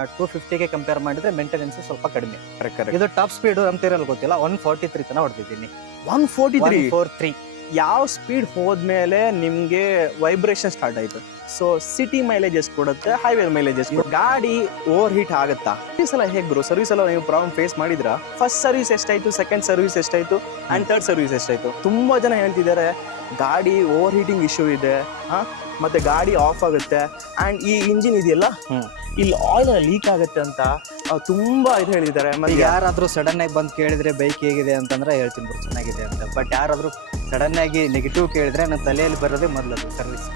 250ಗೆ compare ಮಾಡಿದ್ರೆ maintenance ಸ್ವಲ್ಪ ಕಡಿಮೆ. ಕರೆಕ್ಟ್. ಇದು ಟಾಪ್ ಸ್ಪೀಡ್ ಅಂತಿರಲ್ಲ ಗೊತ್ತಿಲ್ಲ 143 ತನಕ ಹೊಡೆದಿದ್ದೀನಿ. 143 143 ಯಾವ ಸ್ಪೀಡ್ ಹೋದ್ಮೇಲೆ ನಿಮ್ಗೆ ವೈಬ್ರೇಷನ್ ಸ್ಟಾರ್ಟ್ ಆಯ್ತು? ಸೊ ಸಿಟಿ ಮೈಲೇಜ್ ಎಷ್ಟು ಕೊಡುತ್ತೆ, ಹೈವೇ ಮೈಲೇಜ್ ಎಷ್ಟು? ಗಾಡಿ ಓವರ್ ಹೀಟ್ ಆಗುತ್ತಾ? ಸರ್ವಿಸ್ ಎಲ್ಲ ಹೇಗೆ ಬ್ರೋ? ಸರ್ವಿಸ್ ಎಲ್ಲ ನೀವು ಪ್ರಾಬ್ಲಮ್ ಫೇಸ್ ಮಾಡಿದ್ರಾ? ಫಸ್ಟ್ ಸರ್ವಿಸ್ ಎಷ್ಟಾಯ್ತು, ಸೆಕೆಂಡ್ ಸರ್ವಿಸ್ ಎಷ್ಟಾಯ್ತು ಅಂಡ್ ಥರ್ಡ್ ಸರ್ವಿಸ್ ಎಷ್ಟಾಯ್ತು? ತುಂಬಾ ಜನ ಹೇಳ್ತಿದ್ದಾರೆ ಗಾಡಿ ಓವರ್ ಹೀಟಿಂಗ್ ಇಶ್ಯೂ ಇದೆ, ಮತ್ತೆ ಗಾಡಿ ಆಫ್ ಆಗುತ್ತೆ ಅಂಡ್ ಈ ಇಂಜಿನ್ ಇದೆಯಲ್ಲ ಇಲ್ಲಿ ಆಯಿಲ್ ಲೀಕ್ ಆಗುತ್ತೆ ಅಂತ ತುಂಬಾ ಇದು ಹೇಳಿದ್ದಾರೆ. ಮತ್ತೆ ಯಾರಾದ್ರೂ ಸಡನ್ ಆಗಿ ಬಂದು ಕೇಳಿದ್ರೆ ಬೈಕ್ ಹೇಗಿದೆ ಅಂತಂದ್ರೆ ಹೇಳ್ತೀನಿ ಬ್ರೋ ಚೆನ್ನಾಗಿದೆ ಅಂತ. ಬಟ್ ಯಾರಾದ್ರೂ ಸಡನ್ ಆಗಿ ನೆಗೆಟಿವ್ ಕೇಳಿದ್ರೆ ನನ್ನ ತಲೆಯಲ್ಲಿ ಬರೋದೇ ಮೊದಲದು ಸರ್ವಿಸ್.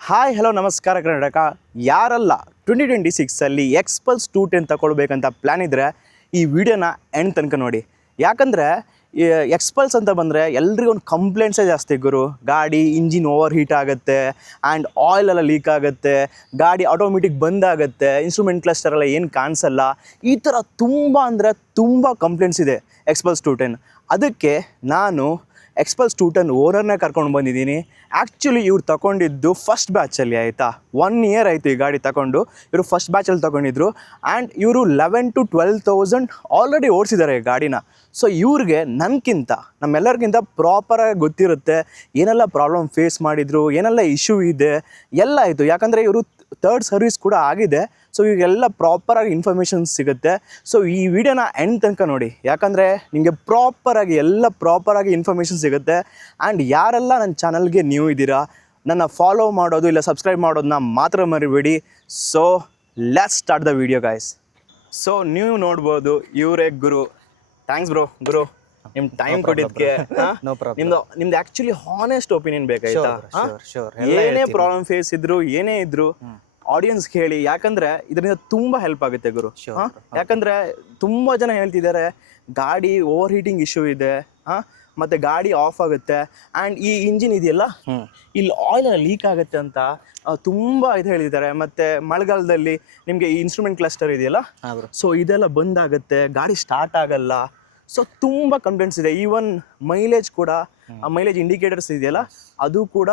ಹಾಯ್ ಹಲೋ ನಮಸ್ಕಾರ ಕರ್ನಾಟಕ. ಯಾರಲ್ಲ 2026 ಎಕ್ಸ್ಪಲ್ಸ್ 210 ತಗೊಳ್ಬೇಕಂತ ಪ್ಲ್ಯಾನ್ ಇದ್ದರೆ ಈ ವಿಡಿಯೋನ ಎಂಡ್ ತನಕ ನೋಡಿ. ಯಾಕಂದರೆ ಎಕ್ಸ್ಪಲ್ಸ್ ಅಂತ ಬಂದರೆ ಎಲ್ರಿಗೂ ಒಂದು ಕಂಪ್ಲೇಂಟ್ಸೇ ಜಾಸ್ತಿ ಗುರು. ಗಾಡಿ ಇಂಜಿನ್ ಓವರ್ ಹೀಟ್ ಆಗುತ್ತೆ ಆ್ಯಂಡ್ ಆಯಿಲ್ ಎಲ್ಲ ಲೀಕ್ ಆಗುತ್ತೆ, ಗಾಡಿ ಆಟೋಮೆಟಿಕ್ ಬಂದಾಗುತ್ತೆ, ಇನ್ಸ್ಟ್ರೂಮೆಂಟ್ ಕ್ಲಸ್ಟರ್ ಎಲ್ಲ ಏನು ಕಾಣಿಸಲ್ಲ, ಈ ಥರ ತುಂಬ ಕಂಪ್ಲೇಂಟ್ಸ್ ಇದೆ ಎಕ್ಸ್ಪಲ್ಸ್ 210. ಅದಕ್ಕೆ ನಾನು ಎಕ್ಸ್ಪಲ್ಸ್ 210 ಓನರ್ನೇ ಕರ್ಕೊಂಡು ಬಂದಿದ್ದೀನಿ. ಆ್ಯಕ್ಚುಲಿ ಇವ್ರು ತಗೊಂಡಿದ್ದು ಫಸ್ಟ್ ಬ್ಯಾಚಲ್ಲಿ, ಆಯಿತಾ. 1 ಇಯರ್ ಆಯಿತು ಈ ಗಾಡಿ ತಗೊಂಡು. ಇವರು ಫಸ್ಟ್ ಬ್ಯಾಚಲ್ಲಿ ತೊಗೊಂಡಿದ್ರು ಆ್ಯಂಡ್ ಇವರು 11,000 to 12,000 ಆಲ್ರೆಡಿ ಓಡಿಸಿದ್ದಾರೆ ಈ ಗಾಡಿನ. ಸೊ ಇವ್ರಿಗೆ ನನ್ಗಿಂತ ನಮ್ಮೆಲ್ಲರಿಗಿಂತ ಪ್ರಾಪರಾಗಿ ಗೊತ್ತಿರುತ್ತೆ ಏನೆಲ್ಲ ಪ್ರಾಬ್ಲಮ್ ಫೇಸ್ ಮಾಡಿದರು, ಏನೆಲ್ಲ ಇಶ್ಯೂ ಇದೆ ಎಲ್ಲ ಆಯಿತು. ಯಾಕಂದರೆ ಇವರು ಥರ್ಡ್ ಸರ್ವಿಸ್ ಕೂಡ ಆಗಿದೆ. ಸೊ ಇವಾಗೆಲ್ಲ ಪ್ರಾಪರಾಗಿ ಇನ್ಫಾರ್ಮೇಷನ್ ಸಿಗುತ್ತೆ. ಸೊ ಈ ವಿಡಿಯೋನ ಎಂಡ್ ತನಕ ನೋಡಿ, ಯಾಕಂದರೆ ನಿಮಗೆ ಪ್ರಾಪರಾಗಿ ಇನ್ಫಾರ್ಮೇಷನ್ ಸಿಗುತ್ತೆ. ಆ್ಯಂಡ್ ಯಾರೆಲ್ಲ ನನ್ನ ಚಾನಲ್ಗೆ ನ್ಯೂ ಇದ್ದೀರಾ, ನನ್ನ ಫಾಲೋ ಮಾಡೋದು ಇಲ್ಲ ಸಬ್ಸ್ಕ್ರೈಬ್ ಮಾಡೋದನ್ನ ಮಾತ್ರ ಮರಿಬೇಡಿ. So let's start the video guys. So ನೀವು ನೋಡ್ಬೋದು ಇವರೇ ಗುರು. ಥ್ಯಾಂಕ್ಸ್ ಬ್ರೋ ಗುರು, ನಿಮ್ಮ ಟೈಮ್ ಕೊಟ್ಟಿದ್ದಕ್ಕೆ. ನಿಮ್ದು ಆ್ಯಕ್ಚುಲಿ ಹಾನೆಸ್ಟ್ ಒಪಿನಿಯನ್ ಬೇಕಾಯ್ತಾ? ಏನೇ ಪ್ರಾಬ್ಲಮ್ ಫೇಸ್ ಇದ್ರು ಏನೇ ಇದ್ರು ಆಡಿಯನ್ಸ್ ಹೇಳಿ, ಯಾಕಂದ್ರೆ ಇದರಿಂದ ತುಂಬಾ ಹೆಲ್ಪ್ ಆಗುತ್ತೆ ಗುರು. ಯಾಕಂದ್ರೆ ತುಂಬಾ ಜನ ಹೇಳ್ತಿದ್ದಾರೆ ಗಾಡಿ ಓವರ್ ಹೀಟಿಂಗ್ ಇಶ್ಯೂ ಇದೆ, ಮತ್ತೆ ಗಾಡಿ ಆಫ್ ಆಗುತ್ತೆ ಆ್ಯಂಡ್ ಈ ಇಂಜಿನ್ ಇದೆಯಲ್ಲ ಇಲ್ಲಿ ಆಯಿಲ್ ಲೀಕ್ ಆಗುತ್ತೆ ಅಂತ ತುಂಬ ಇದು ಹೇಳಿದ್ದಾರೆ. ಮತ್ತು ಮಳೆಗಾಲದಲ್ಲಿ ನಿಮಗೆ ಈ ಇನ್ಸ್ಟ್ರೂಮೆಂಟ್ ಕ್ಲಸ್ಟರ್ ಇದೆಯಲ್ಲ, ಸೊ ಇದೆಲ್ಲ ಬಂದಾಗುತ್ತೆ, ಗಾಡಿ ಸ್ಟಾರ್ಟ್ ಆಗಲ್ಲ. ಸೊ ತುಂಬ ಕಂಪ್ಲೇಂಟ್ಸ್ ಇದೆ. ಈವನ್ ಮೈಲೇಜ್ ಕೂಡ, ಮೈಲೇಜ್ ಇಂಡಿಕೇಟರ್ಸ್ ಇದೆಯಲ್ಲ ಅದು ಕೂಡ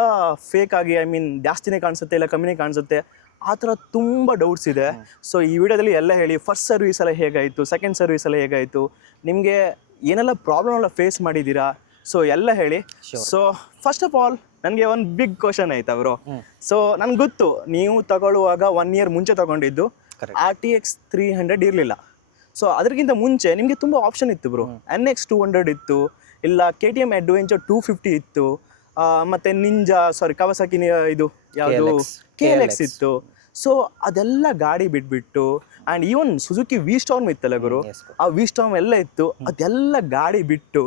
ಫೇಕ್ ಆಗಿ, ಐ ಮೀನ್ ಜಾಸ್ತಿನೇ ಕಾಣಿಸುತ್ತೆ ಇಲ್ಲ ಕಮ್ಮಿನೇ ಕಾಣಿಸುತ್ತೆ, ಆ ಥರ ತುಂಬ ಡೌಟ್ಸ್ ಇದೆ. ಸೊ ಈ ವಿಡಿಯೋದಲ್ಲಿ ಎಲ್ಲ ಹೇಳಿ, ಫಸ್ಟ್ ಸರ್ವಿಸ್ ಎಲ್ಲ ಹೇಗಾಯಿತು, ಸೆಕೆಂಡ್ ಸರ್ವಿಸ್ ಎಲ್ಲ ಹೇಗಾಯಿತು, ನಿಮಗೆ ಏನೆಲ್ಲ ಪ್ರಾಬ್ಲಮ್ ಎಲ್ಲ ಫೇಸ್ ಮಾಡಿದ್ದೀರಾ, ಸೊ ಎಲ್ಲ ಹೇಳಿ. ಸೊ ಫಸ್ಟ್ ಆಫ್ ಆಲ್ ನನಗೆ ಒಂದು ಬಿಗ್ ಕ್ವಶನ್ ಆಯ್ತಾ ಬ್ರೋ. ಸೊ ನನ್ಗೆ ಗೊತ್ತು ನೀವು ತಗೊಳ್ಳುವಾಗ 1 ಇಯರ್ ಮುಂಚೆ ತಗೊಂಡಿದ್ದು RTX 300 ಇರಲಿಲ್ಲ. ಸೊ ಅದಕ್ಕಿಂತ ಮುಂಚೆ ನಿಮಗೆ ತುಂಬ ಆಪ್ಷನ್ ಇತ್ತು ಬ್ರೋ. NX 200 ಇತ್ತು, ಇಲ್ಲ KTM Adventure 250 ಇತ್ತು, ಮತ್ತು ಕವಾಸಾಕಿ ಇದು ಯಾವುದು KLX ಇತ್ತು. ಸೊ ಅದೆಲ್ಲ ಗಾಡಿ ಬಿಟ್ಬಿಟ್ಟು ಆ್ಯಂಡ್ ಈವನ್ ಸುಜುಕಿ V-Storm ಇತ್ತಲ್ಲ ಗುರು, ಆ V-Storm ಎಲ್ಲ ಇತ್ತು, ಅದೆಲ್ಲ ಗಾಡಿ ಬಿಟ್ಟು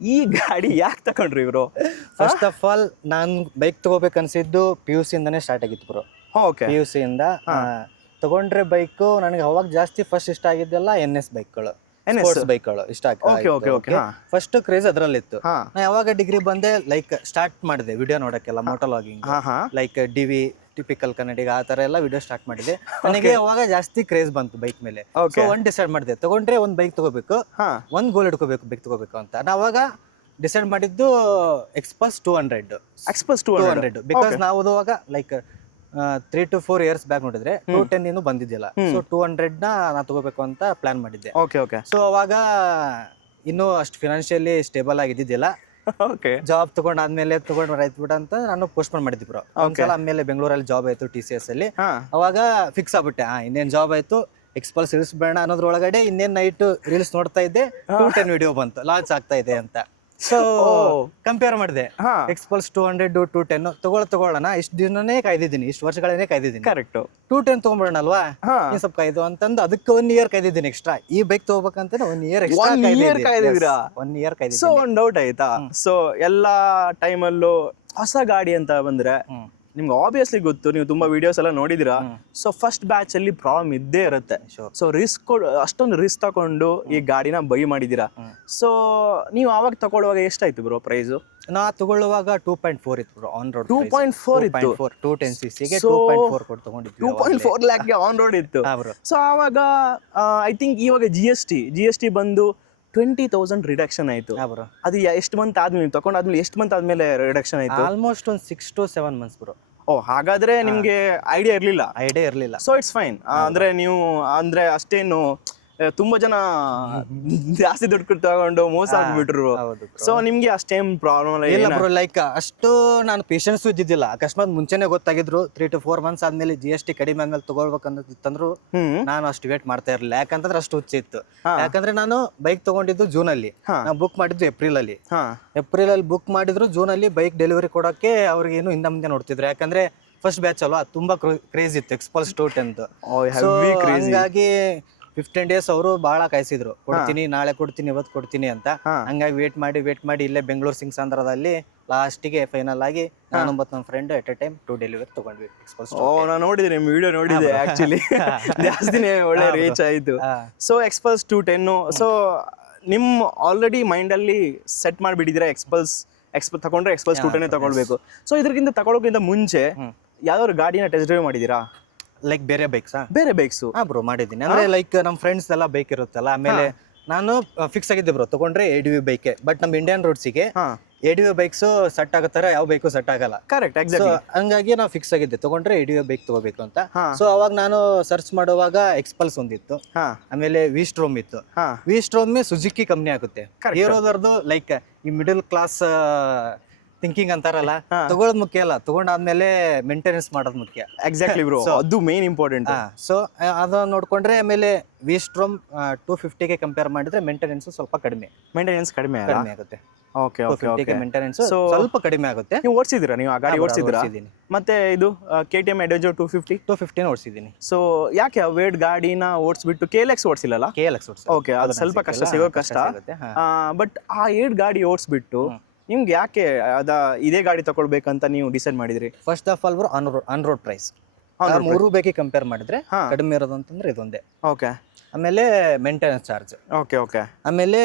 ಈ ಗಾಡಿ ಯಾಕೆ ತಗೊಂಡ್ರಿ ಇವರು? ಫಸ್ಟ್ ಆಫ್ ಆಲ್ ನಾನು ಬೈಕ್ ತಗೋಬೇಕನ್ಸಿದ್ದು PUC ಇಂದಾನೇ ಸ್ಟಾರ್ಟ್ ಆಗಿತ್ತು ಬ್ರೋ. ಓಕೆ. PUC ಇಂದ ತಗೊಂಡ್ರೆ ಬೈಕು ನನಗೆ ಅವಾಗ ಜಾಸ್ತಿ ಫಸ್ಟ್ ಇಷ್ಟ ಆಗಿದ್ದೆಲ್ಲ NS ಬೈಕ್ಗಳು, ಸ್ಪೋರ್ಟ್ಸ್ ಬೈಕ್ಗಳು ಇಷ್ಟ ಆಗ್ತದೆ. ಫಸ್ಟ್ ಕ್ರೇಜ್ ಅದರಲ್ಲಿತ್ತು. ನಾ ಯಾವಾಗ ಡಿಗ್ರಿ ಬಂದೆ ಲೈಕ್ ಸ್ಟಾರ್ಟ್ ಮಾಡಿದೆ ವಿಡಿಯೋ ನೋಡಕ್ಕೆಲ್ಲ, moto vlogging, like DV typical Kannadiga ಆ ಥರ ಎಲ್ಲ ವಿಡಿಯೋ ಸ್ಟಾರ್ಟ್ ಮಾಡಿದೆ. ನನಗೆ ಅವಾಗ ಜಾಸ್ತಿ ಕ್ರೇಜ್ ಬಂತು ಬೈಕ್ ಮೇಲೆ. ಸೊ ಡಿಸೈಡ್ ಮಾಡಿದೆ ತಗೊಂಡ್ರೆ ಒಂದು ಬೈಕ್ ತಗೋಬೇಕು, ಒಂದು ಗೋಲ್ ಇಟ್ಕೋಬೇಕು ಬೈಕ್ ತಗೋಬೇಕು ಅಂತ. ನಾ ಅವಾಗ ಡಿಸೈಡ್ ಮಾಡಿದ್ದು ಎಕ್ಸ್ಪಲ್ಸ್ 200 ಬಿಕಾಸ್ ನಾವು ಅವಾಗ ಲೈಕ್ 3 to 4 ಇಯರ್ಸ್ ಬ್ಯಾಕ್ ನೋಡಿದ್ರೆ 210 ಇನ್ನೂ ಬಂದಿದ್ದಿಲ್ಲ. ಸೊ 200 ನಾ ತಗೋಬೇಕು ಅಂತ ಪ್ಲಾನ್ ಮಾಡಿದ್ದೆ. ಸೊ ಅವಾಗ ಇನ್ನೂ ಅಷ್ಟು ಫಿನಾನ್ಷಿಯಲಿ ಸ್ಟೇಬಲ್ ಆಗಿದ್ದಿದ್ದಿಲ್ಲ. ಜಾಬ್ ತಗೊಂಡಾದ್ಮೇಲೆ ಆಯ್ತು ಅಂತ ನಾನು ಪೋಸ್ಟ್ಪೋನ್ ಮಾಡಿದ್ದೆ ಬ್ರೋ. ಒಂದ್ಸಲ ಆಮೇಲೆ ಬೆಂಗಳೂರಲ್ಲಿ ಜಾಬ್ ಆಯ್ತು TCS ಅಲ್ಲಿ. ಅವಾಗ ಫಿಕ್ಸ್ ಆಗ್ಬಿಟ್ಟೆ, ಇನ್ನೇನ್ ಜಾಬ್ ಆಯ್ತು, ಎಕ್ಸ್ಪಲ್ಸ್ ಬೇಡ ಅನ್ನೋದ್ರೊಳಗಡೆ ಇನ್ನೇನ್ ನೈಟ್ ರೀಲ್ಸ್ ನೋಡ್ತಾ ಇದ್ದೆ, 210 ವಿಡಿಯೋ ಬಂತು, ಲಾಂಚ್ ಆಗ್ತಾ ಇದೆ ಅಂತ. ಸೊ ಕಂಪೇರ್ ಮಾಡಿದೆ ಎಕ್ಸ್ಪಲ್ಸ್ 200 210 ತಗೊಳ್ಳೋಣ. ಇಷ್ಟು ದಿನನೇ ಕಾಯ್ದಿದ್ದೀನಿ, ಇಷ್ಟು ವರ್ಷಗಳನ್ನೇ ಕಾಯ್ದಿದ್ದೀನಿ. ಕರೆಕ್ಟ್. 210 ತಗೊಂಡ್ಬಿಡೋಣ ಅಲ್ವಾ, ನೀನ್ ಸ್ವಲ್ಪ ಕಾಯ್ದು ಅಂತಂದು ಅದಕ್ಕೆ 1 ಇಯರ್ ಕಾಯ್ದಿದ್ದೀನಿ ಎಕ್ಸ್ಟ್ರಾ. ಈ ಬೈಕ್ ತಗೋಬೇಕಂತ 1 ಇಯರ್ ಕಾಯ್ದಿದ್ದೀರಾ? 1 ಇಯರ್ ಕಾಯ್ದಿದ್ದೀನಿ. ಸೊ ಒಂದು ಡೌಟ್ ಆಯ್ತಾ? ಸೊ ಎಲ್ಲಾ ಟೈಮಲ್ಲೂ ಹೊಸ ಗಾಡಿ ಅಂತ ಬಂದ್ರೆ ನಿಮ್ಗೆ ಆಬ್ವಿಯಸ್ಲಿ ಗೊತ್ತು, ನೀವು ತುಂಬಾ ವಿಡಿಯೋಸ್ ಎಲ್ಲ ನೋಡಿದಿರಾ. ಸೊ ಫಸ್ಟ್ ಬ್ಯಾಚ್ ಅಲ್ಲಿ ಪ್ರಾಬ್ಲಮ್ ಇದ್ದೇ ಇರುತ್ತೆ. ಸೊ ಅಷ್ಟೊಂದು ರಿಸ್ಕ್ ತಗೊಂಡು ಈ ಗಾಡಿನ ಬೈ ಮಾಡಿದೀರಾ. ಸೊ ನೀವು ಅವಾಗ ತಗೊಳ್ಳುವಾಗ ಎಷ್ಟಾಯ್ತು ಬ್ರೋ ಪ್ರೈಸ್? ನಾ ತಗೊಳ್ಳುವಾಗ 2.4 ಇತ್ತು ಬ್ರೋ ಆನ್ ರೋಡ್. 2.4 ಇತ್ತು. 210cc ಗೆ 2.4 ಕೊಟ್ಟು ತಗೊಂಡಿದ್ವಿ. 2.4 ಲ್ಯಾಕ್ಗೆ ಆನ್ ರೋಡ್ ಇತ್ತು. ಸೊ ಆವಾಗ ಐ ಥಿಂಕ್ ಇವಾಗ GST ಬಂದು 20,000 ರಿಡಕ್ಷನ್ ಆಯ್ತು. ಬ್ರೋ ಅದು ಎಷ್ಟು ಮಂತ್ ಆದ್ಮೇಲೆ ನೀವು ತಗೊಂಡಾದ್ಮೇಲೆ ಎಷ್ಟು ಮಂತ್ ಆದ್ಮೇಲೆ ರಿಡಕ್ಷನ್ ಆಯ್ತು? ಆಲ್ಮೋಸ್ಟ್ ಒಂದು 6 to 7 months ಬ್ರೋ. ಓ, ಹಾಗಾದ್ರೆ ನಿಮ್ಗೆ ಐಡಿಯಾ ಇರ್ಲಿಲ್ಲ. ಇರಲಿಲ್ಲ. So it's fine. ಅಂದ್ರೆ ನೀವು ಅಂದ್ರೆ ಅಷ್ಟೇನು ತುಂಬಾ ಜನ ಜಾಸ್ತಿ ದುಡ್ಡು ತಗೊಂಡು ಮೋಸ ಆಗ್ಬಿಟ್ರು. ಹೌದು ಸೊ ನಿಮ್ಗೆ ಅಷ್ಟೇನ್ ಪ್ರಾಬ್ಲಮ್ ಇಲ್ಲ ಬ್ರೋ, ಲೈಕ್ ಅಷ್ಟು ನಾನು ಪೇಷನ್ಸ್ ಇದ್ದಿದ್ದಿಲ್ಲ. ಅಕಸ್ಮಾತ್ ಮುಂಚೆನೆ ಗೊತ್ತಾಗಿದ್ರು 3 to 4 months ಆದ್ಮೇಲೆ GST ಕಡಿಮೆ ಆದ್ಮೇಲೆ ತಗೊಳ್ಬೇಕಂತಂದ್ರು ನಾನು ಅಷ್ಟು ವೇಟ್ ಮಾಡ್ತಾ ಇರಲಿಲ್ಲ. ಯಾಕಂತಂದ್ರೆ ಅಷ್ಟು ಹುಚ್ಚಿತ್ತು. ಯಾಕಂದ್ರೆ ನಾನು ಬೈಕ್ ತಗೊಂಡಿದ್ದು ಜೂನ್ ಅಲ್ಲಿ, ನಾನು ಬುಕ್ ಮಾಡಿದ್ದು ಏಪ್ರಿಲ್ ಅಲ್ಲಿ. ಬುಕ್ ಮಾಡಿದ್ರು ಜೂನ್ ಅಲ್ಲಿ ಬೈಕ್ ಡೆಲಿವರಿ ಕೊಡೋಕೆ ಅವ್ರಿಗೆ ಏನು ಹಿಂದೆ ಮುಂದೆ ನೋಡ್ತಿದ್ರು. ಯಾಕಂದ್ರೆ ಫಸ್ಟ್ ಬ್ಯಾಚ್ ಅಲ್ವಾ, ತುಂಬಾ ಕ್ರೇಜ್ ಇತ್ತು ಎಕ್ಸ್ಪಲ್ಸ್ 210. ಸೊ ಹಂಗಾಗಿ 15 days ಅವರು ಬಹಳ ಕಾಯಿಸಿದ್ರು, ಕೊಡ್ತೀನಿ ನಾಳೆ ಕೊಡ್ತೀನಿ ಇವತ್ತು ಕೊಡ್ತೀನಿ ಅಂತ. ಹಂಗಾಗಿ ವೇಟ್ ಮಾಡಿ ಇಲ್ಲೇ ಬೆಂಗಳೂರು ಸಿಂಗ್ಸಾಂಧ್ರದಲ್ಲಿ ಲಾಸ್ಟಿಗೆ ಫೈನಲ್ ಆಗಿ ನಾನು ಮತ್ತು ನನ್ನ friend at a time 2 delivery ತಗೊಂಡ್ವಿ ಎಕ್ಸ್ಪಲ್ಸ್. ನಾನು ನೋಡಿದೆ, ನಿಮ್ಮ ವಿಡಿಯೋ ನೋಡಿದೆ ಆಕ್ಚುಲಿ. ಜಾಸ್ತಿನೇ ಒಳ್ಳೆ ರೀಚ್ ಆಯ್ತು. ಸೊ ಎಕ್ಸ್ಪಲ್ಸ್ 210. ಸೊ ನಿಮ್ ಆಲ್ರೆಡಿ ಮೈಂಡ್ ಅಲ್ಲಿ ಸೆಟ್ ಮಾಡಿಬಿಟ್ಟಿದ್ರೆ ಎಕ್ಸ್ಪಲ್ಸ್ ತಗೊಂಡ್ರೆ ಎಕ್ಸ್ಪಲ್ಸ್ 210 ತಗೊಳ್ಬೇಕು. ಸೊ ಇದಕ್ಕಿಂತ ತಗೊಳ್ಳೋಕ್ಕಿಂತ ಮುಂಚೆ ಯಾವ್ದಾದ್ರು ಗಾಡಿನ ಟೆಸ್ಟ್ ಡ್ರೈವ್ ಮಾಡಿದೀರಾ? ಲೈಕ್ ಬೇರೆ ಬೈಕ್ಸಾ? ಬೇರೆ ಬೈಕ್ಸ್ ಬ್ರೋ ಮಾಡಿದ್ದೀನಿ. ಅಂದ್ರೆ ಲೈಕ್ ನಮ್ಮ ಫ್ರೆಂಡ್ಸ್ ಎಲ್ಲ ಬೈಕ್ ಇರುತ್ತಲ್ಲ, ಆಮೇಲೆ ನಾನು ಫಿಕ್ಸ್ ಆಗಿದ್ದೆ ಬ್ರೋ ತಗೊಂಡ್ರೆ ADV ಬೈಕ್. ಬಟ್ ನಮ್ಮ ಇಂಡಿಯನ್ ರೋಡ್ಸಿಗೆ ADV ಬೈಕ್ಸ್ ಸೆಟ್ ಆಗತ್ತಾರ, ಯಾವ ಬೈಕು ಸೆಟ್ ಆಗಲ್ಲ. Correct, exactly. ಹಂಗಾಗಿ ನಾವು ಫಿಕ್ಸ್ ಆಗಿದ್ದೆ ತಗೊಂಡ್ರೆ ADV ಬೈಕ್ ತಗೋಬೇಕು ಅಂತ. ಸೊ ಅವಾಗ ನಾನು ಸರ್ಚ್ ಮಾಡುವಾಗ ಎಕ್ಸ್ಪಲ್ಸ್ ಒಂದಿತ್ತು, ಆಮೇಲೆ ವಿಸ್ಟ್ರೋಮ್ ಇತ್ತು. ವಿಸ್ಟ್ರೋಮ್ ಸುಜುಕಿ ಕಂಪ್ನಿ ಆಗುತ್ತೆ. ಹೀರೋದವ್ರದ್ದು ಲೈಕ್ ಈ ಮಿಡಲ್ ಕ್ಲಾಸ್ ಥಿಂಕಿಂಗ್ ಅಂತಾರಲ್ಲ, ತಗೊಳ್ಳೋದು ಮುಖ್ಯ ಅಲ್ಲ, ತಗೊಂಡಾದ್ಮೇಲೆ ಮೇಂಟೆನೆನ್ಸ್ ಮಾಡೋದು ಮುಖ್ಯ. ಎಕ್ಸಾಕ್ಟ್ಲಿ ಬ್ರೋ, ಅದು ಮೇನ್ ಇಂಪಾರ್ಟೆಂಟ್. ಸೊ ಅದನ್ನ ನೋಡ್ಕೊಂಡ್ರೆ ಆಮೇಲೆ ವಿಸ್ಟ್ರೋಮ್ 250ಗೆ ಕಂಪೇರ್ ಮಾಡಿದ್ರೆ ಮೇಂಟೆನೆನ್ಸ್ ಸ್ವಲ್ಪ ಕಡಿಮೆ ಆಗುತ್ತೆ. Okay okay okay. ಮೇಂಟೆನೆನ್ಸ್ ಸ್ವಲ್ಪ ಕಡಿಮೆ ಆಗುತ್ತೆ. ನೀವು ಓಡಿಸಿದ್ದೀರಾ? ನೀವು ಆ ಗಾಡಿ ಓಡಿಸಿದ್ದೀರಾ? ಮತ್ತೆ ಇದು KTM Adventure 250 ಓಡಿಸಿದ್ದೀನಿ. ಸೊ ಯಾಕೆ ವೇಟ್ ಗಾಡಿನ ಓಡಿಸ್ಬಿಟ್ಟು KLX ಓಡಿಸಿಲ್ಲಲ್ಲ? KLX ಓಡಿಸಿ. ಓಕೆ, ಅದು ಸ್ವಲ್ಪ ಕಷ್ಟ, ಸಿಗೋ ಕಷ್ಟ. ಬಟ್ ಆ 8 ಗಾಡಿ ಓಡಿಸ್ಬಿಟ್ಟು ನಿಮ್ಗೆ ಯಾಕೆ ಇದೇ ಗಾಡಿ ತಗೊಳ್ಬೇಕಂತ ನೀವು ಡಿಸೈಡ್ ಮಾಡಿದ್ರಿ? First of all bro on road price 3 ಬೈಕಿಗೆ ಕಂಪೇರ್ ಮಾಡಿದ್ರೆ ಕಡಿಮೆ ಇರೋದು ಅಂತಂದ್ರೆ ಇದೊಂದೇ. ಓಕೆ. ಆಮೇಲೆ ಮೇಂಟೆನೆನ್ಸ್ ಚಾರ್ಜ್. Okay okay. ಆಮೇಲೆ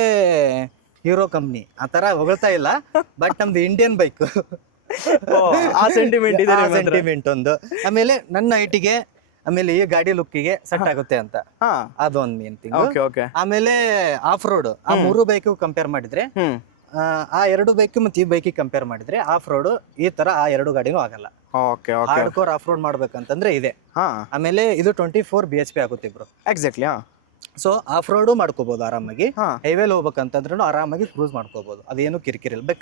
ಹೀರೋ ಕಂಪ್ನಿ ಆ ತರ ಹೊಗಳ್ತಾ ಇಲ್ಲ, ಬಟ್ ನಮ್ದು ಇಂಡಿಯನ್ ಬೈಕ್ ಆ ಸೆಂಟಿಮೆಂಟ್ ಇದೆ, ಸೆಂಟಿಮೆಂಟ್ ಒಂದು. ಆಮೇಲೆ ನನ್ನ ಹೈಟಿಗೆ ಆಮೇಲೆ ಈ ಗಾಡಿ ಲುಕ್ಕಿಗೆ ಸೆಟ್ ಆಗುತ್ತೆ ಅಂತ, ಅದೊಂದು ಮೇನ್ ಥಿಂಗ್. Okay okay. ಆಮೇಲೆ ಆಫ್ ರೋಡ್ ಆ 3 ಬೈಕ್ ಕಂಪೇರ್ ಮಾಡಿದ್ರೆ, ಆ 2 ಬೈಕ್ ಮತ್ತೆ ಈ ಬೈಕಿಗೆ ಕಂಪೇರ್ ಮಾಡಿದ್ರೆ ಆಫ್ ರೋಡ್ ಈ ತರ ಆ 2 ಗಾಡಿನೂ ಆಗಲ್ಲ. Okay okay. Hard core off road ಮಾಡ್ಬೇಕಂತಂದ್ರೆ ಇದೆ. ಆಮೇಲೆ ಇದು 24 BHP ಆಗುತ್ತೆ bro. Exactly. So off road ಮಾಡ್ಕೋಬಹುದು ಆರಾಮಾಗಿ. ಹೈವೇಲಿ ಹೋಗ್ಬೇಕಂತಂದ್ರೂ ಆರಾಮಾಗಿ ಕ್ರೂಸ್ ಮಾಡ್ಕೋಬಹುದು, ಅದೇನು ಕಿರಿಕಿರಿ ಇಲ್ಲ.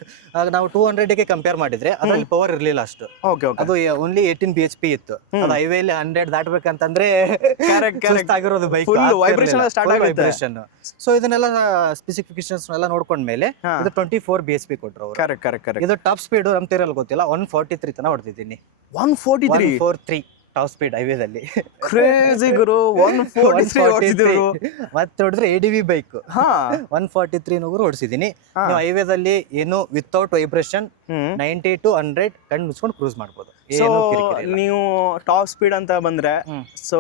ನಾವು 200ಗೆ ಕಂಪೇರ್ ಮಾಡಿದ್ರೆ ಅದ್ರಲ್ಲಿ ಪವರ್ ಇರ್ಲಿಲ್ಲ ಅಷ್ಟು. ಅದು ಓನ್ಲಿ 18 BHP ಇತ್ತು. ಅದು ಹೈವೇಲಿ 100 ದಾಟ್ಬೇಕಂತಂದ್ರೆ ಆಗಿರೋದು ಬೈಕ್ ವೈಬ್ರೇಷನ್. ಸೊ ಇದನ್ನೆಲ್ಲ ಸ್ಪೆಸಿಫಿಕೇಶನ್ಸ್ ಎಲ್ಲ ನೋಡ್ಕೊಂಡ್ಮೇಲೆ ಇದು 24 BHP ಕೊಟ್ರು ಅವರು. Correct correct correct. ಇದು ಟಾಪ್ ಸ್ಪೀಡ್ ನಮ್ ತಿರಲ್ ಗೊತ್ತಿಲ್ಲ 143 ತನ ಹೊಡೆದಿದ್ದೀನಿ. 143 ಟಾಪ್ ಸ್ಪೀಡ್ ಹೈವೇದಲ್ಲಿ. ಕ್ರೇಜಿ ಗುರು. 143 ಮತ್ತೆ ನೋಡಿದ್ರೆ ADV ಬೈಕ್ 143 ನೂರು ಓಡಿಸಿದೀನಿ. ನೀವು ಹೈವೇದಲ್ಲಿ ಏನು ವಿತೌಟ್ ವೈಬ್ರೇಷನ್ 90 to 100 ಕಣ್ಣು ಮುಚ್ಕೊಂಡು ಕ್ರೂಸ್ ಮಾಡ್ಬೋದು. ನೀವು ಟಾಪ್ ಸ್ಪೀಡ್ ಅಂತ ಬಂದ್ರೆ, ಸೊ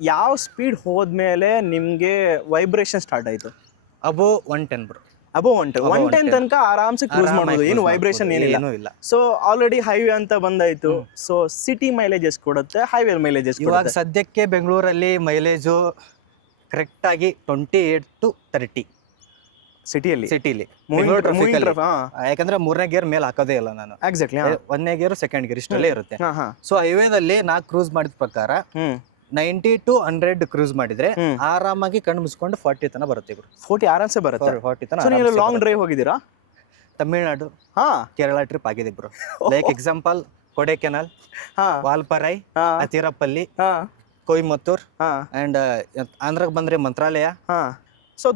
ಯಾವ ಸ್ಪೀಡ್ ಹೋದ್ಮೇಲೆ ನಿಮ್ಗೆ ವೈಬ್ರೇಷನ್ ಸ್ಟಾರ್ಟ್ ಆಯ್ತು? ಅಬೋ 110 ಬ್ರೋ. ಅಬೋ 110 ತನಕ ಆರಾಮ್ಸೆ ಕ್ರೂಸ್ ಮಾಡ್ಬೋದು, ಏನು ವೈಬ್ರೇಷನ್ ಏನಿಲ್ಲ. ಸೊ ಆಲ್ರೆಡಿ ಹೈವೇ ಅಂತ ಬಂದಾಯ್ತು. ಸೊ ಸಿಟಿ ಮೈಲೇಜ್ ಎಷ್ಟು ಕೊಡುತ್ತೆ, ಹೈವೇ ಮೈಲೇಜ್ ಎಷ್ಟು? ಇವಾಗ ಸದ್ಯಕ್ಕೆ ಬೆಂಗಳೂರಲ್ಲಿ ಮೈಲೇಜು ಕರೆಕ್ಟ್ ಆಗಿ 28 to 30 ಸಿಟಿಲಿ. ಯಾಕಂದ್ರೆ 3ನೇ ಗೇರ್ ಮೇಲೆ ಹಾಕೋದೇ ಇಲ್ಲ ನಾನು. ಎಕ್ಸಾಕ್ಟ್ಲಿ. 1ನೇ ಗೇರ್ 2nd ಗೇರ್ ಇಷ್ಟಲ್ಲೇ ಇರುತ್ತೆ. ಸೊ ಹೈವೇದಲ್ಲಿ ನಾ ಕ್ರೂಸ್ ಮಾಡಿದ ಪ್ರಕಾರ 90 to 100 ಕ್ರೂಸ್ ಮಾಡಿದ್ರೆ ಆರಾಮಾಗಿ ಕಣ್ಣು ಮುಚ್ಕೊಂಡು 40 ತನ ಬರುತ್ತೆ. 40 ಆರಾಮ್ಸೆ ಬರುತ್ತೆ. 40 ತನ. ಲಾಂಗ್ ಡ್ರೈವ್ ಹೋಗಿದ್ದೀರಾ? ತಮಿಳ್ನಾಡು, ಕೇರಳ ಟ್ರಿಪ್ ಆಗಿದೆ bro. Like example Kodaikanal, Valparai, Athirappilly, Coimbatore and ಆಂಧ್ರಕ್ಕೆ ಬಂದ್ರೆ ಮಂತ್ರಾಲಯ. ಸೊ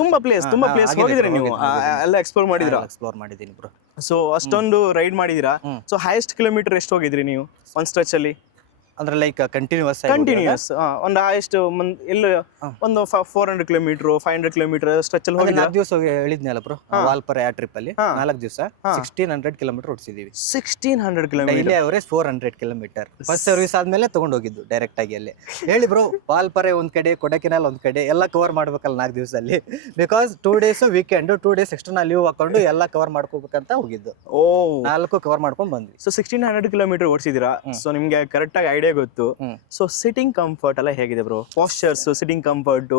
ತುಂಬಾ ಪ್ಲೇಸ್ ಹೋಗಿದ್ರಿ ನೀವು, ಎಲ್ಲ ಎಕ್ಸ್ಪ್ಲೋರ್ ಮಾಡಿದೀನಿ ಬ್ರೋ. ಸೊ ಅಷ್ಟೊಂದು ರೈಡ್ ಮಾಡಿದೀರಾ. ಸೊ ಹೈಯೆಸ್ಟ್ ಕಿಲೋಮೀಟರ್ ಎಷ್ಟು ಹೋಗಿದ್ರಿ ನೀವು ಒಂದ್ ಸ್ಟ್ರೆಚ್ ಅಲ್ಲಿ? ಅಂದ್ರೆ ಲೈಕ್ ಕಂಟಿನ್ಯೂಸ್ ಒಂದು ಎಷ್ಟು ಎಲ್ಲ ಒಂದು 400 ಕಿಲೋಮೀಟರ್ 500 ಕಿಲೋಮೀಟರ್ ಸ್ಟ್ರೆಚ್ ಅಲ್ಲಿ ಹೋಗಿ 4 ದಿವಸ ಹೇಳಿದ್ನಲ್ಲ ಬ್ರೋ. ವಾಲ್ಪರ ಟ್ರಿಪ್ ಅಲ್ಲಿ 4 ದಿವಸ 1600 ಕಿಲೋಮೀಟರ್ ಓಡಿಸಿದೀವಿ. 1600 kilometre. Daily average 400 kilometre. First service ಆದ್ಮೇಲೆ ತಗೊಂಡ್ ಹೋಗಿದ್ದು ಡೈರೆಕ್ಟ್ ಆಗಿ ಅಲ್ಲಿ. ಹೇಳಿ ಬ್ರೋ, ವಾಲ್ಪರೆ ಒಂದ್ ಕಡೆ, ಕೊಡೈಕೆನಾಲ್ ಒಂದ್ ಕಡೆ, ಎಲ್ಲ ಕವರ್ ಮಾಡ್ಬೇಕಲ್ಲ 4 ದಿವಸದಲ್ಲಿ. Because 2 days weekend, 2 days extra leave ಹಾಕೊಂಡು ಎಲ್ಲ ಕವರ್ ಮಾಡ್ಕೋಬೇಕಂತ ಹೋಗಿದ್ದು. 4 ಕವರ್ ಮಾಡ್ಕೊಂಡ್ ಬಂದ್ವಿ. ಸೊ 1600 ಕಿಲೋಮೀಟರ್ ಓಡಿಸಿದೀರಾ. ಸೊ ನಿಮ್ಗೆ ಕರೆಕ್ಟ್ ಆಗಿ ಐಡಿಯಾ ನಿಮ್ಗೆ ಗೊತ್ತು. ಸೊ ಸಿಟ್ಟಿಂಗ್ ಕಂಫರ್ಟ್ ಎಲ್ಲ ಹೇಗಿದೆ ಬ್ರೋ? ಪಾಸ್ಚರ್ಸ್, ಸಿಟ್ಟಿಂಗ್ ಕಂಫರ್ಟ್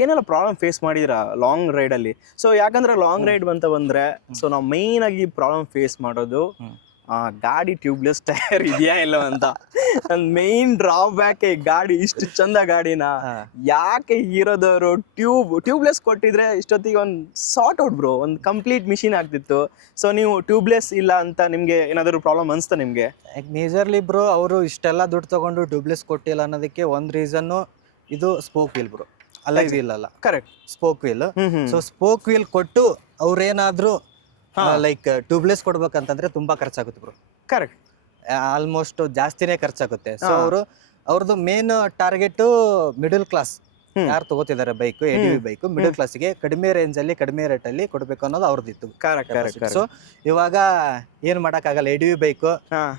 ಏನೆಲ್ಲ ಪ್ರಾಬ್ಲಮ್ ಫೇಸ್ ಮಾಡಿದಿರಾ ಲಾಂಗ್ ರೈಡ್ ಅಲ್ಲಿ? ಸೊ ಯಾಕಂದ್ರೆ ಲಾಂಗ್ ರೈಡ್ ಅಂತ ಬಂದ್ರೆ ಸೊ ನಾವು ಮೈನ್ ಆಗಿ ಪ್ರಾಬ್ಲಮ್ ಫೇಸ್ ಮಾಡೋದು ಗಾಡಿ ಟ್ಯೂಬ್ಲೆಸ್ ಟೈರ್ ಇದೆಯಾ ಇಲ್ಲ ಅಂತ. ನನ್ನ ಮೈನ್ ಡ್ರಾಬ್ಯಾಕ್ ಗಾಡಿ ಇಷ್ಟು ಚಂದ ಗಾಡಿನ ಯಾಕೆ ಹೀರೋದವರು ಟ್ಯೂಬ್ಲೆಸ್ ಕೊಟ್ಟಿದ್ರೆ ಇಷ್ಟೊತ್ತಿಗೆ ಒಂದು ಸಾರ್ಟ್ ಔಟ್ ಬ್ರೋ, ಒಂದು ಕಂಪ್ಲೀಟ್ ಮಿಷಿನ್ ಆಗ್ತಿತ್ತು. ಸೊ ನೀವು ಟ್ಯೂಬ್ಲೆಸ್ ಇಲ್ಲ ಅಂತ ನಿಮ್ಗೆ ಏನಾದರೂ ಪ್ರಾಬ್ಲಮ್ ಅನ್ಸ್ತಾ ನಿಮ್ಗೆ? ಮೇಜರ್ಲಿ ಬ್ರೋ ಅವರು ಇಷ್ಟೆಲ್ಲ ದುಡ್ಡು ತಗೊಂಡು ಟ್ಯೂಬ್ಲೆಸ್ ಕೊಟ್ಟಿಲ್ಲ ಅನ್ನೋದಕ್ಕೆ ಒಂದು ರೀಸನ್ನು ಇದು ಸ್ಪೋಕ್ ವೀಲ್ ಬ್ರೋ, ಅಲೈ ವೀಲ್ ಅಲ್ಲ, correct spoke wheel. So spoke wheel ಕೊಟ್ಟು ಅವ್ರೇನಾದ್ರೂ ಲೈಕ್ ಟ್ಯೂಬ್ಲೆಸ್ ಕೊಡ್ಬೇಕಂತಂದ್ರೆ ತುಂಬಾ ಖರ್ಚಾಗುತ್ತೆ ಬ್ರೋ. ಕರೆಕ್ಟ್, ಆಲ್ಮೋಸ್ಟ್ ಜಾಸ್ತಿನೇ ಖರ್ಚಾಗುತ್ತೆ. ಸೊ ಅವ್ರದ್ದು ಮೇನ್ ಟಾರ್ಗೆಟ್ ಮಿಡಲ್ ಕ್ಲಾಸ್ ಯಾರು ತಗೋತಿದ್ದಾರೆ ಬೈಕ್, ADV ಬೈಕ್ ಮಿಡಲ್ ಕ್ಲಾಸ್ಗೆ ಕಡಿಮೆ ರೇಂಜ್ ಅಲ್ಲಿ ಕಡಿಮೆ ರೇಟ್ ಅಲ್ಲಿ ಕೊಡ್ಬೇಕು ಅನ್ನೋದು ಅವ್ರದ್ದಿತ್ತು. ಸೊ ಇವಾಗ ಏನ್ ಮಾಡಕ್ ಆಗಲ್ಲ, ADV ಬೈಕ್